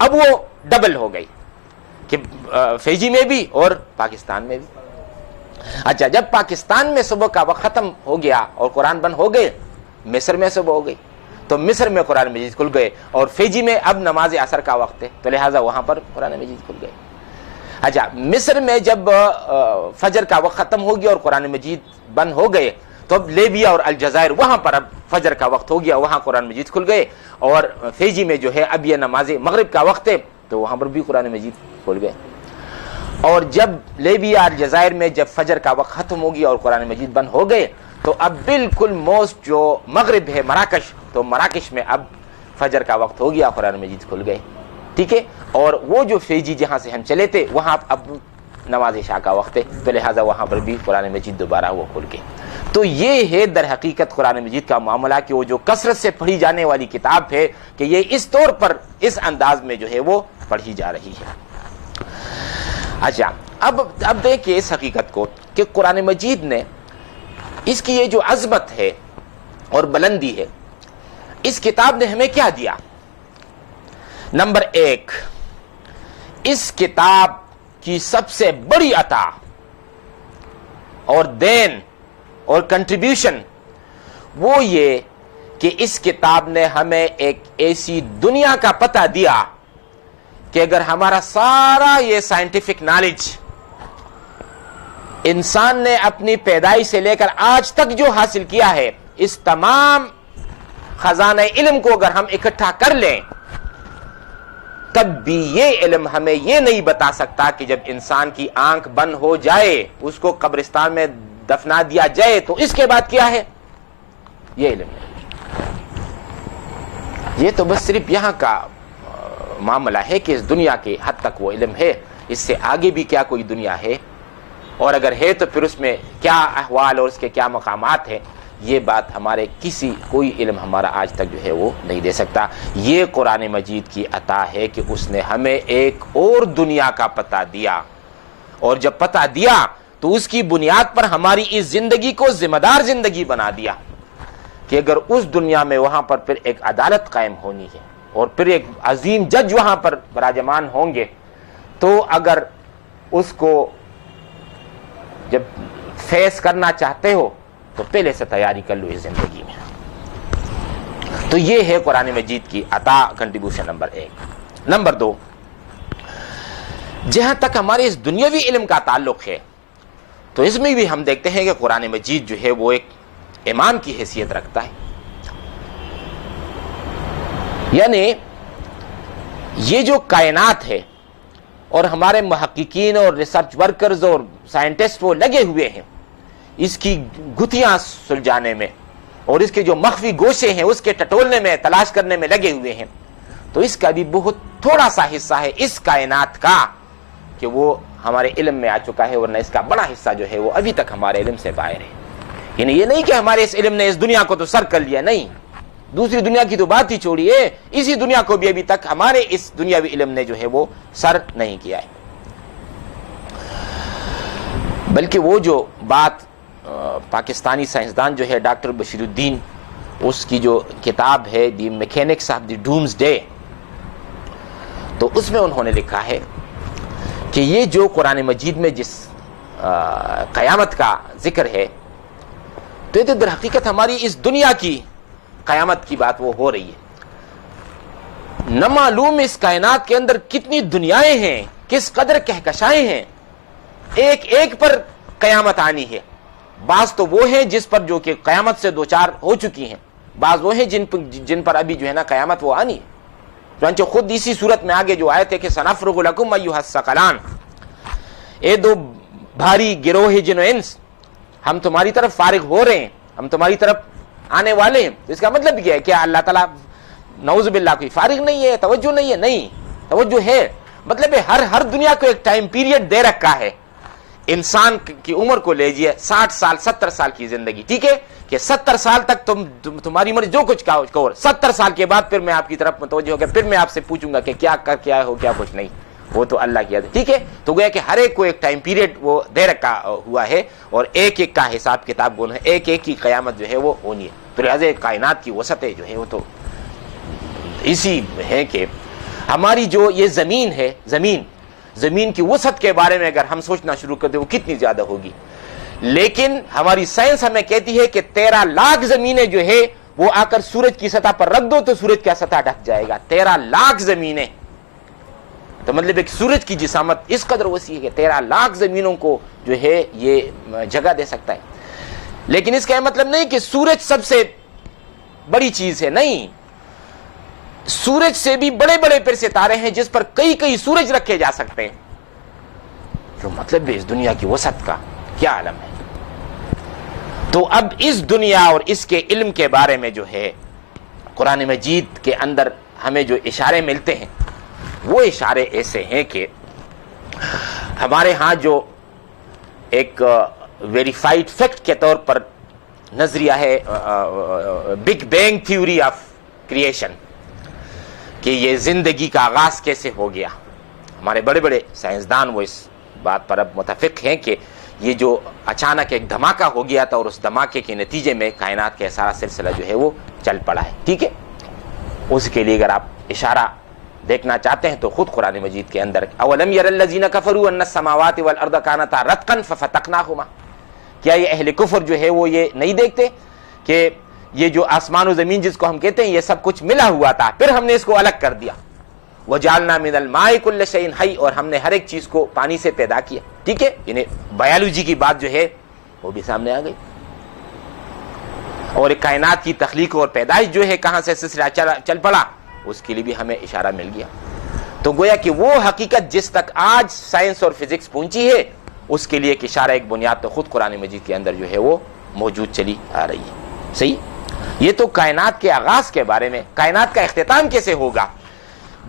اب وہ ڈبل ہو گئی کہ فیجی میں بھی اور پاکستان میں بھی۔ اچھا، جب پاکستان میں صبح کا وقت ختم ہو گیا اور قرآن بند ہو گئے، مصر میں صبح ہو گئی تو مصر میں قرآن مجید کھل گئے، اور فیجی میں اب نماز عصر کا وقت ہے تو لہٰذا وہاں پر قرآن مجید کھل گئے۔ اچھا، مصر میں جب فجر کا وقت ختم ہو گیا اور قرآن مجید بند ہو گئے تو اب لیبیا اور الجزائر وہاں پر اب فجر کا وقت ہو گیا، وہاں قرآن مجید کھل گئے، اور فیجی میں جو ہے اب یہ نماز مغرب کا وقت ہے تو وہاں پر بھی قرآن مجید کھل گئے۔ اور جب لیبیا الجزائر میں جب فجر کا وقت ختم ہو گیا اور قرآن مجید بند ہو گئے تو اب بالکل موسٹ جو مغرب ہے مراکش، تو مراکش میں اب فجر کا وقت ہو گیا، قرآن مجید کھل گئے، ٹھیک ہے، اور وہ جو فیجی جہاں سے ہم چلے تھے وہاں اب نماز عشاء کا وقت ہے تو لہٰذا وہاں پر بھی قرآن مجید دوبارہ وہ کھل گئے۔ تو یہ ہے در حقیقت قرآن مجید کا معاملہ کہ وہ جو کثرت سے پڑھی جانے والی کتاب ہے کہ یہ اس طور پر اس انداز میں جو ہے وہ پڑھی جا رہی ہے۔ اچھا، اب دیکھیں اس حقیقت کو کہ قرآن مجید نے اس کی یہ جو عظمت ہے اور بلندی ہے، اس کتاب نے ہمیں کیا دیا؟ نمبر 1، اس کتاب کی سب سے بڑی عطا اور دین اور کنٹریبیوشن وہ یہ کہ اس کتاب نے ہمیں ایک ایسی دنیا کا پتہ دیا کہ اگر ہمارا سارا یہ سائنٹیفک نالج انسان نے اپنی پیدائش سے لے کر آج تک جو حاصل کیا ہے، اس تمام خزانہ علم کو اگر ہم اکٹھا کر لیں، تب بھی یہ علم ہمیں یہ نہیں بتا سکتا کہ جب انسان کی آنکھ بند ہو جائے، اس کو قبرستان میں دفنا دیا جائے، تو اس کے بعد کیا ہے۔ یہ علم ہے، یہ تو بس صرف یہاں کا معاملہ ہے کہ اس دنیا کے حد تک وہ علم ہے، اس سے آگے بھی کیا کوئی دنیا ہے، اور اگر ہے تو پھر اس میں کیا احوال اور اس کے کیا مقامات ہیں، یہ بات ہمارے کوئی علم ہمارا آج تک جو ہے وہ نہیں دے سکتا۔ یہ قرآن مجید کی عطا ہے کہ اس نے ہمیں ایک اور دنیا کا پتہ دیا، اور جب پتہ دیا تو اس کی بنیاد پر ہماری اس زندگی کو ذمہ دار زندگی بنا دیا کہ اگر اس دنیا میں وہاں پر پھر ایک عدالت قائم ہونی ہے اور پھر ایک عظیم جج وہاں پر براجمان ہوں گے، تو اگر اس کو جب فیس کرنا چاہتے ہو تو پہلے سے تیاری کر لو اس زندگی میں۔ تو یہ ہے قرآن مجید کی عطا، کنٹریبیوشن نمبر 1۔ نمبر 2، جہاں تک ہمارے اس دنیاوی علم کا تعلق ہے تو اس میں بھی ہم دیکھتے ہیں کہ قرآن مجید جو ہے وہ ایک امام کی حیثیت رکھتا ہے، یعنی یہ جو کائنات ہے اور ہمارے محققین اور ریسرچ ورکرز اور سائنٹسٹ وہ لگے ہوئے ہیں اس کی گتھیاں سلجھانے میں، اور اس کے جو مخفی گوشے ہیں اس کے ٹٹولنے میں، تلاش کرنے میں لگے ہوئے ہیں، تو اس کا بھی بہت تھوڑا سا حصہ ہے اس کائنات کا کہ وہ ہمارے علم میں آ چکا ہے، ورنہ اس کا بڑا حصہ جو ہے وہ ابھی تک ہمارے علم سے باہر ہے۔ یعنی یہ نہیں کہ ہمارے اس علم نے اس دنیا کو تو سر کر لیا، نہیں، دوسری دنیا کی تو بات ہی چھوڑیے، اسی دنیا کو بھی ابھی تک ہمارے اس دنیاوی علم نے جو ہے وہ سر نہیں کیا ہے۔ بلکہ وہ جو بات پاکستانی سائنسدان جو ہے ڈاکٹر بشیر الدین، اس کی جو کتاب ہے the mechanics of the doomsday, تو اس میں انہوں نے لکھا ہے کہ یہ جو قرآن مجید میں جس قیامت کا ذکر ہے، تو یہ در حقیقت ہماری اس دنیا کی قیامت کی بات وہ ہو رہی ہے۔ نہ معلوم اس کائنات کے اندر کتنی دنیایں ہیں، کس قدر کہکشائیں ہیں، ایک ایک پر قیامت آنی ہے۔ بعض تو وہ ہیں جس پر جو کہ قیامت سے دوچار ہو چکی ہیں، بعض وہ ہیں جن پر ابھی جو ہے نا قیامت وہ آنی ہے۔ چنانچہ خود اسی صورت میں آگے جو آیت ہے کہ سنفرغ لکم ایھا الثقلان، اے دو بھاری گروہ جن و انس، ہم تمہاری طرف فارغ ہو رہے ہیں، ہم تمہاری طرف آنے والے ہیں۔ اس کا مطلب یہ ہے کہ اللہ تعالیٰ نعوذ باللہ کوئی فارغ نہیں ہے، توجہ نہیں ہے، نہیں، توجہ ہے۔ مطلب ہے ہر دنیا کو ایک ٹائم پیریڈ دے رکھا ہے۔ انسان کی عمر کو لیجئے 60 سال 70 سال کی زندگی، ٹھیک ہے کہ 70 سال تک تمہاری عمر جو کچھ کہو، 70 سال کے بعد پھر میں آپ کی طرف متوجہ ہو گیا، پھر میں آپ سے پوچھوں گا کہ کیا کر کے آئے ہو، کیا کچھ نہیں، وہ تو اللہ کی عادت، ٹھیک ہے۔ تو گویا کہ ہر ایک کو ایک ٹائم پیریڈ وہ دے رکھا ہوا ہے، اور ایک ایک کا حساب کتاب گون ہے، ایک ایک کی قیامت جو ہے وہ ہونی ہے۔ تو لہٰذا کائنات کی وسعتیں جو ہے وہ تو اسی ہے کہ ہماری جو یہ زمین ہے، زمین کی وسعت کے بارے میں اگر ہم سوچنا شروع کر دیں وہ کتنی زیادہ ہوگی، لیکن ہماری سائنس ہمیں کہتی ہے کہ 13 لاکھ زمینیں جو ہے وہ آ کر سورج کی سطح پر رکھ دو تو سورج کا سطح ڈھک جائے گا۔ 13 لاکھ زمینیں، تو مطلب ایک سورج کی جسامت اس قدر وسیع ہے کہ 13 لاکھ زمینوں کو جو ہے یہ جگہ دے سکتا ہے۔ لیکن اس کا یہ مطلب نہیں کہ سورج سب سے بڑی چیز ہے، نہیں، سورج سے بھی بڑے بڑے پھر ستارے ہیں جس پر کئی سورج رکھے جا سکتے ہیں۔ جو مطلب ہے اس دنیا کی وسعت کا کیا عالم ہے۔ تو اب اس دنیا اور اس کے علم کے بارے میں جو ہے قرآن مجید کے اندر ہمیں جو اشارے ملتے ہیں وہ اشارے ایسے ہیں کہ ہمارے ہاں جو ایک ویریفائڈ فیکٹ کے طور پر نظریہ ہے big bang theory of creation, کہ یہ زندگی کا آغاز کیسے ہو گیا۔ ہمارے بڑے بڑے سائنسدان وہ اس بات پر اب متفق ہیں کہ یہ جو اچانک ایک دھماکہ ہو گیا تھا اور اس دھماکے کے نتیجے میں کائنات کا سارا سلسلہ جو ہے وہ چل پڑا ہے، ٹھیک ہے۔ اس کے لیے اگر آپ اشارہ دیکھنا چاہتے ہیں تو خود قرآن مجید کے اندر اولم یر الذین کفروا ان السماوات والارض کانتا رتقا ففتقناہما، کیا یہ اہل کفر جو ہے وہ یہ نہیں دیکھتے کہ یہ جو آسمان و زمین جس کو ہم کہتے ہیں یہ سب کچھ ملا ہوا تھا، پھر ہم نے اس کو الگ کر دیا. وجعلنا من الماء كل شيء حي، اور ہم نے ہر ایک چیز کو پانی سے پیدا کیا. ٹھیک ہے، یعنی بایولوجی کی بات جو ہے وہ بھی سامنے آ گئی، اور ایک کائنات کی تخلیق اور پیدائش جو ہے کہاں سے سلسلہ چل پڑا اس کے لیے بھی ہمیں اشارہ مل گیا. تو گویا کہ وہ حقیقت جس تک آج سائنس اور فزکس پہنچی ہے اس کے لیے ایک اشارہ، ایک بنیاد تو خود قرآن مجید کے اندر جو ہے وہ موجود چلی آ رہی ہے. صحیح، یہ تو کائنات کے آغاز کے بارے میں. کائنات کا اختتام کیسے ہوگا؟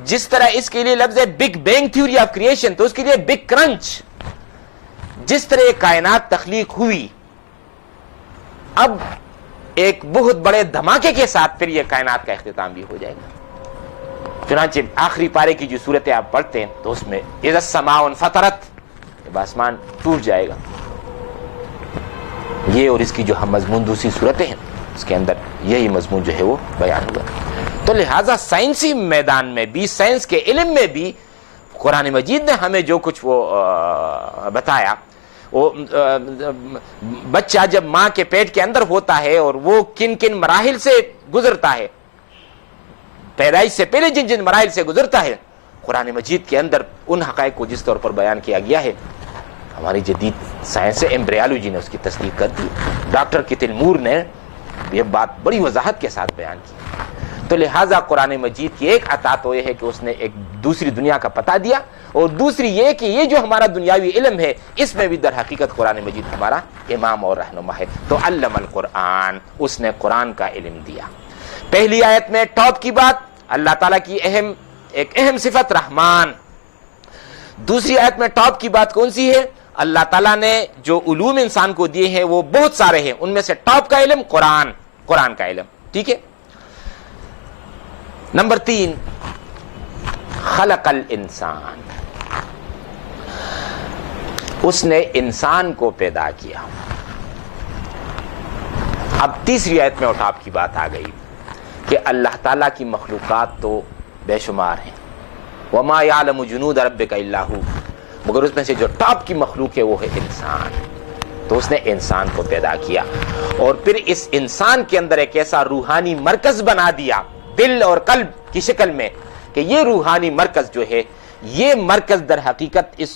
جس طرح اس کے لیے لفظ ہے big bang theory of creation, تو اس کے لیے بگ کرنچ. جس طرح کائنات تخلیق ہوئی، اب ایک بہت بڑے دھماکے کے ساتھ پھر یہ کائنات کا اختتام بھی ہو جائے گا. چنانچہ آخری پارے کی جو صورتیں آپ پڑھتے ہیں تو اس میں اذا السماء انفطرت، جب آسمان ٹوٹ جائے گا. یہ اور اس کی جو ہم مضمون دوسری صورتیں ہیں اس کے اندر یہی مضمون جو ہے وہ بیان ہوا. تو لہٰذا سائنسی میدان میں بھی، سائنس کے علم میں بھی قرآن مجید نے ہمیں جو کچھ وہ بتایا، وہ بچہ جب ماں کے پیٹ کے اندر ہوتا ہے اور وہ کن کن مراحل سے گزرتا ہے، پیدائش سے پہلے جن جن مراحل سے گزرتا ہے، قرآن مجید کے اندر ان حقائق کو جس طور پر بیان کیا گیا ہے، ہماری جدید سائنس ایمبریالوجی نے اس کی تصدیق کر دی. ڈاکٹر کتل مور نے یہ بات بڑی وضاحت کے ساتھ بیان کی. تو لہٰذا قرآن مجید کی ایک عطا تو یہ ہے کہ اس نے ایک دوسری دنیا کا پتہ دیا، اور دوسری یہ کہ یہ جو ہمارا دنیاوی علم ہے اس میں بھی در حقیقت قرآن مجید ہمارا امام اور رہنما ہے. تو علم القرآن، اس نے قرآن کا علم دیا. پہلی آیت میں ٹاپ کی بات اللہ تعالیٰ کی ایک اہم صفت رحمان. دوسری آیت میں ٹاپ کی بات کون سی ہے؟ اللہ تعالیٰ نے جو علوم انسان کو دیے ہیں وہ بہت سارے ہیں، ان میں سے ٹاپ کا علم قرآن کا علم. ٹھیک ہے. نمبر 3، خلق الانسان، اس نے انسان کو پیدا کیا. اب تیسری آیت میں ٹاپ کی بات آ گئی کہ اللہ تعالیٰ کی مخلوقات تو بے شمار ہیں. وما یعلم جنود ربک الا ھو، مگر اس میں سے جو ٹاپ کی مخلوق ہے وہ ہے انسان. تو اس نے انسان کو پیدا کیا اور پھر اس انسان کے اندر ایک ایسا روحانی مرکز بنا دیا دل اور قلب کی شکل میں کہ یہ روحانی مرکز جو ہے یہ مرکز در حقیقت اس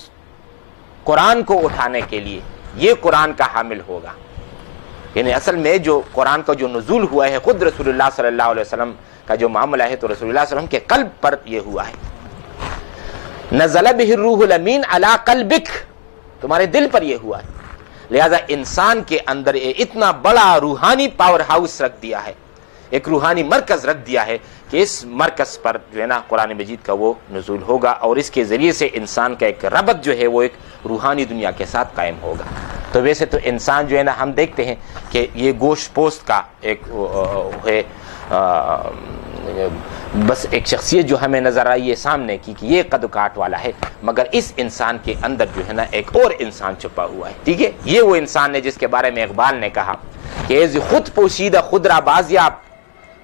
قرآن کو اٹھانے کے لیے یہ قرآن کا حامل ہوگا. یعنی اصل میں جو قرآن کا جو نزول ہوا ہے خود رسول اللہ صلی اللہ علیہ وسلم کا جو معاملہ ہے تو رسول اللہ صلی اللہ علیہ وسلم کے قلب پر یہ ہوا ہے. نزل بہ الروح الامین علی قلبک، تمہارے دل پر یہ ہوا ہے. لہذا انسان کے اندر اتنا بڑا روحانی پاور ہاؤس رکھ دیا ہے، ایک روحانی مرکز رکھ دیا ہے کہ اس مرکز پر جو ہے نا قرآن مجید کا وہ نزول ہوگا، اور اس کے ذریعے سے انسان کا ایک ربط جو ہے وہ ایک روحانی دنیا کے ساتھ قائم ہوگا. تو ویسے تو انسان جو ہے نا ہم دیکھتے ہیں کہ یہ گوشت پوست کا ایک ہے، بس ایک شخصیت جو ہمیں نظر آئی ہے سامنے کی کہ یہ قد و کاٹ والا ہے، مگر اس انسان کے اندر جو ہے نا ایک اور انسان چھپا ہوا ہے. ٹھیک ہے، یہ وہ انسان ہے جس کے بارے میں اقبال نے کہا کہ ایز خود پوشیدہ خودرا بازیاب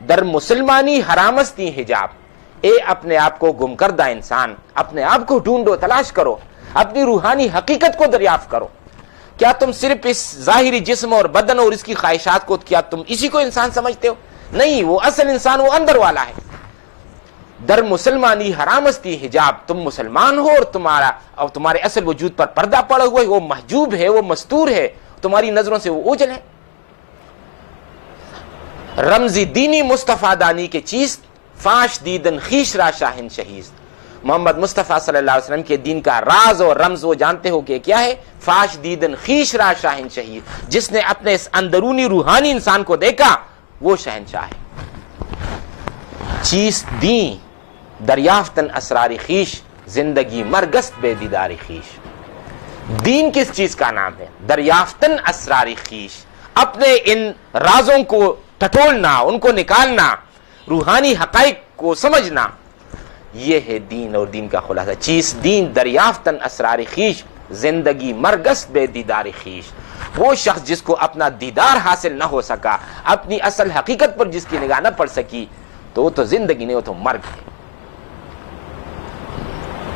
در مسلمانی حرامستی حجاب. اے اپنے آپ کو گم کردہ انسان، اپنے آپ کو ڈھونڈو، تلاش کرو، اپنی روحانی حقیقت کو دریافت کرو. کیا تم صرف اس ظاہری جسم اور بدن اور اس کی خواہشات کو، کیا تم اسی کو انسان سمجھتے ہو؟ نہیں، وہ اصل انسان وہ اندر والا ہے. در مسلمانی حرامستی حجاب، تم مسلمان ہو اور تمہارے اصل وجود پر پردہ پڑا ہوا ہے، وہ محجوب ہے، وہ مستور ہے، تمہاری نظروں سے وہ اوجھل ہے. رمزی دینی مصطفیٰ دانی کے چیز فاش دیدن خیش را شاہن شہیز. محمد مصطفیٰ صلی اللہ علیہ وسلم کے دین کا راز اور رمز وہ جانتے ہو کہ کیا ہے؟ فاش دیدن خیش را شاہن شہیز. جس نے اپنے اس اندرونی روحانی انسان کو دیکھا وہ شہنشاہ ہے. چیز دین دریافتن اسراری خیش، زندگی مرگست بے دیداری خیش. دین کس چیز کا نام ہے؟ دریافتن اسراری خیش، اپنے ان رازوں کو ٹٹولنا، ان کو نکالنا، روحانی حقائق کو سمجھنا، یہ ہے دین اور دین کا خلاصہ. چیز دین دریافتن اسرار خیش، زندگی مرگس بے دیدار خیش. وہ شخص جس کو اپنا دیدار حاصل نہ ہو سکا، اپنی اصل حقیقت پر جس کی نگاہ نہ پڑ سکی، تو وہ تو زندگی نہیں، وہ تو مرگ ہے.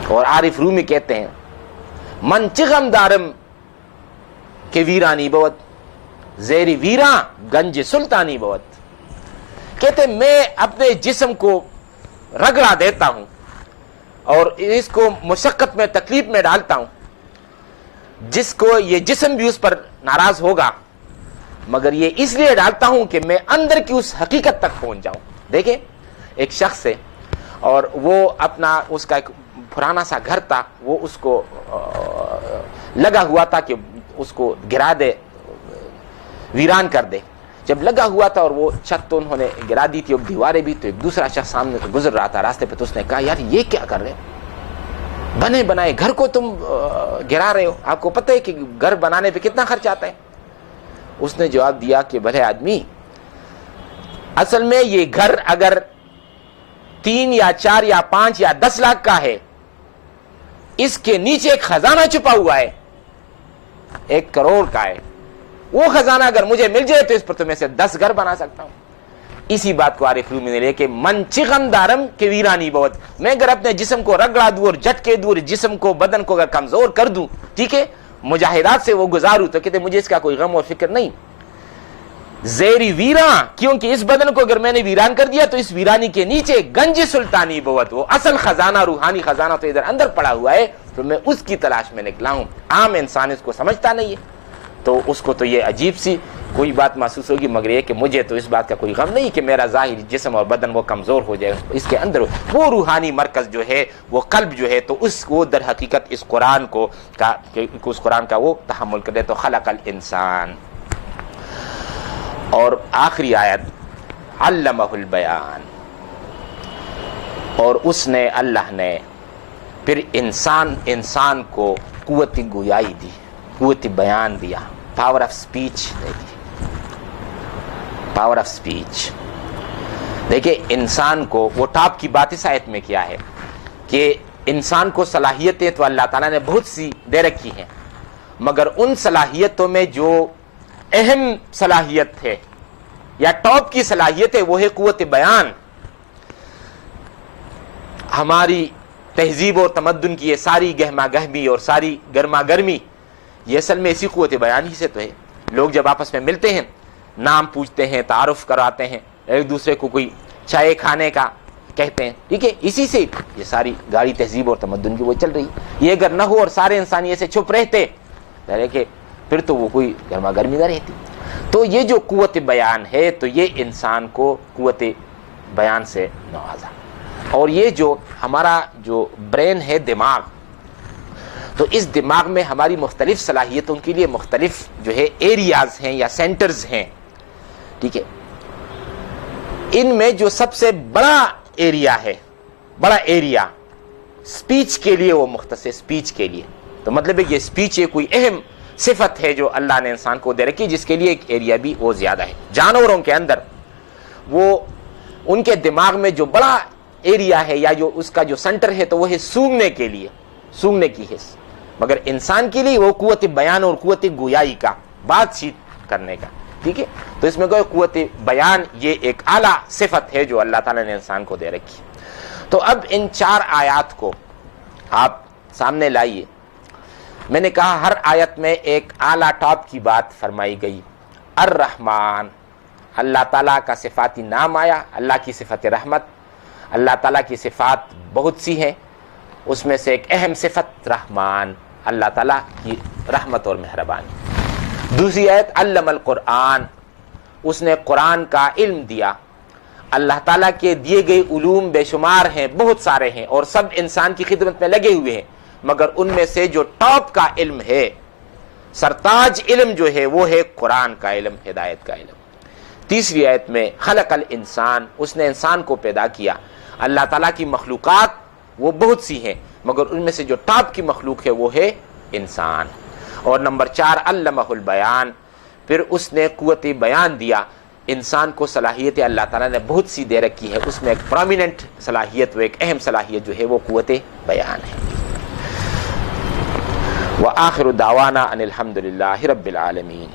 اور عارف رومی کہتے ہیں من چغم دارم کہ ویرانی بوت زیری ویراں گنج سلطانی بوت. کہتے میں اپنے جسم کو رگڑا دیتا ہوں اور اس کو مشقت میں تکلیف میں ڈالتا ہوں، جس کو یہ جسم بھی اس پر ناراض ہوگا، مگر یہ اس لیے ڈالتا ہوں کہ میں اندر کی اس حقیقت تک پہنچ جاؤں. دیکھیں ایک شخص ہے اور وہ اپنا اس کا ایک پرانا سا گھر تھا، وہ اس کو لگا ہوا تھا کہ اس کو گرا دے، ویران کر دے. جب لگا ہوا تھا اور وہ چھت تو انہوں نے گرا دی تھی اور دیواریں بھی، تو ایک دوسرا شخص سامنے سے گزر رہا تھا راستے پہ، تو اس نے کہا یار یہ کیا کر رہے ہو، بنے بنائے گھر کو تم گرا رہے ہو، آپ کو پتہ ہے کہ گھر بنانے پہ کتنا خرچ آتا ہے؟ اس نے جواب دیا کہ بھلے آدمی، اصل میں یہ گھر اگر 3 یا 4 یا 5 یا 10 لاکھ کا ہے، اس کے نیچے ایک خزانہ چھپا ہوا ہے 1 کروڑ کا ہے. وہ خزانہ اگر مجھے مل جائے تو اس پر تو میں سے 10 گھر بنا سکتا ہوں. اسی بات کو عارف رومی نے لے کہ من چغم دارم کہ ویرانی بہت، میں اگر اپنے جسم کو رگڑا دوں اور جھٹکے دوں، جسم کو بدن کو اگر کمزور کر دوں، ٹھیک ہے، مجاہدات سے وہ گزاروں، تو کہتے مجھے اس کا کوئی غم اور فکر نہیں. زیری ویراں، کیونکہ اس بدن کو اگر میں نے ویران کر دیا تو اس ویرانی کے نیچے گنج سلطانی بوت، وہ اصل خزانہ، روحانی خزانہ تو ادھر اندر پڑا ہوا ہے، تو میں اس کی تلاش میں نکلا ہوں. عام انسان اس کو سمجھتا نہیں ہے، تو اس کو تو یہ عجیب سی کوئی بات محسوس ہوگی، مگر یہ کہ مجھے تو اس بات کا کوئی غم نہیں کہ میرا ظاہری جسم اور بدن وہ کمزور ہو جائے، اس کے اندر وہ روحانی مرکز جو ہے، وہ قلب جو ہے، تو اس کو در حقیقت اس قرآن کا وہ تحمل کرے. تو خلق الانسان. اور آخری آیت علمہ البیان، اور اس نے، اللہ نے پھر انسان کو قوت گویائی دی، قوت بیان دیا، power of speech they the, power of speech. دیکھیں انسان کو، وہ ٹاپ کی بات اس آیت میں کیا ہے کہ انسان کو صلاحیتیں تو اللہ تعالیٰ نے بہت سی دے رکھی ہیں، مگر ان صلاحیتوں میں جو اہم صلاحیت ہے یا ٹاپ کی صلاحیت ہے وہ ہے قوت بیان. ہماری تہذیب اور تمدن کی یہ ساری گہما گہمی اور ساری گرما گرمی، یہ اصل میں اسی قوت بیان ہی سے تو ہے. لوگ جب آپس میں ملتے ہیں، نام پوچھتے ہیں، تعارف کراتے ہیں، ایک دوسرے کو کوئی چائے کھانے کا کہتے ہیں، ٹھیک ہے، اسی سے یہ ساری گاڑی تہذیب اور تمدن کی وہ چل رہی. یہ اگر نہ ہو اور سارے انسان ایسے چھپ رہتے کہ پھر تو وہ کوئی گرما گرمی نہ رہتی. تو یہ جو قوت بیان ہے، تو یہ انسان کو قوت بیان سے نوازا. اور یہ جو ہمارا جو برین ہے، دماغ، تو اس دماغ میں ہماری مختلف صلاحیتوں کے لیے مختلف جو ہے ایریاز ہیں یا سینٹرز ہیں، ٹھیک ہے. ان میں جو سب سے بڑا ایریا ہے، بڑا ایریا سپیچ کے لیے، وہ مختص سپیچ کے لیے. تو مطلب ہے یہ سپیچ کوئی اہم صفت ہے جو اللہ نے انسان کو دے رکھی، جس کے لیے ایک ایریا بھی وہ زیادہ ہے. جانوروں کے اندر وہ ان کے دماغ میں جو بڑا ایریا ہے یا جو اس کا جو سینٹر ہے، تو وہ ہے سونگنے کے لیے، سونگنے کی حص. مگر انسان کے لیے وہ قوت بیان اور قوت گویائی کا، بات چیت کرنے کا، ٹھیک ہے. تو اس میں کوئی قوت بیان یہ ایک اعلیٰ صفت ہے جو اللہ تعالیٰ نے انسان کو دے رکھی. تو اب ان 4 آیات کو آپ سامنے لائیے. میں نے کہا ہر آیت میں ایک اعلیٰ ٹاپ کی بات فرمائی گئی. الرحمن، اللہ تعالیٰ کا صفاتی نام آیا، اللہ کی صفت رحمت. اللہ تعالیٰ کی صفات بہت سی ہیں، اس میں سے ایک اہم صفت رحمان، اللہ تعالیٰ کی رحمت اور مہربانی. دوسری آیت علم القرآن، اس نے قرآن کا علم دیا. اللہ تعالیٰ کے دیے گئے علوم بے شمار ہیں، بہت سارے ہیں، اور سب انسان کی خدمت میں لگے ہوئے ہیں، مگر ان میں سے جو ٹاپ کا علم ہے، سرتاج علم جو ہے، وہ ہے قرآن کا علم، ہدایت کا علم. تیسری آیت میں خلق الانسان، اس نے انسان کو پیدا کیا. اللہ تعالیٰ کی مخلوقات وہ بہت سی ہیں، مگر ان میں سے جو ٹاپ کی مخلوق ہے وہ ہے انسان. اور نمبر 4 علمہ البیان، پھر اس نے قوت بیان دیا. انسان کو صلاحیت اللہ تعالیٰ نے بہت سی دے رکھی ہے، اس میں ایک پرومیننٹ صلاحیت، وہ ایک اہم صلاحیت جو ہے وہ قوت بیان ہے. وآخر دعوانا ان الحمد للہ رب العالمین.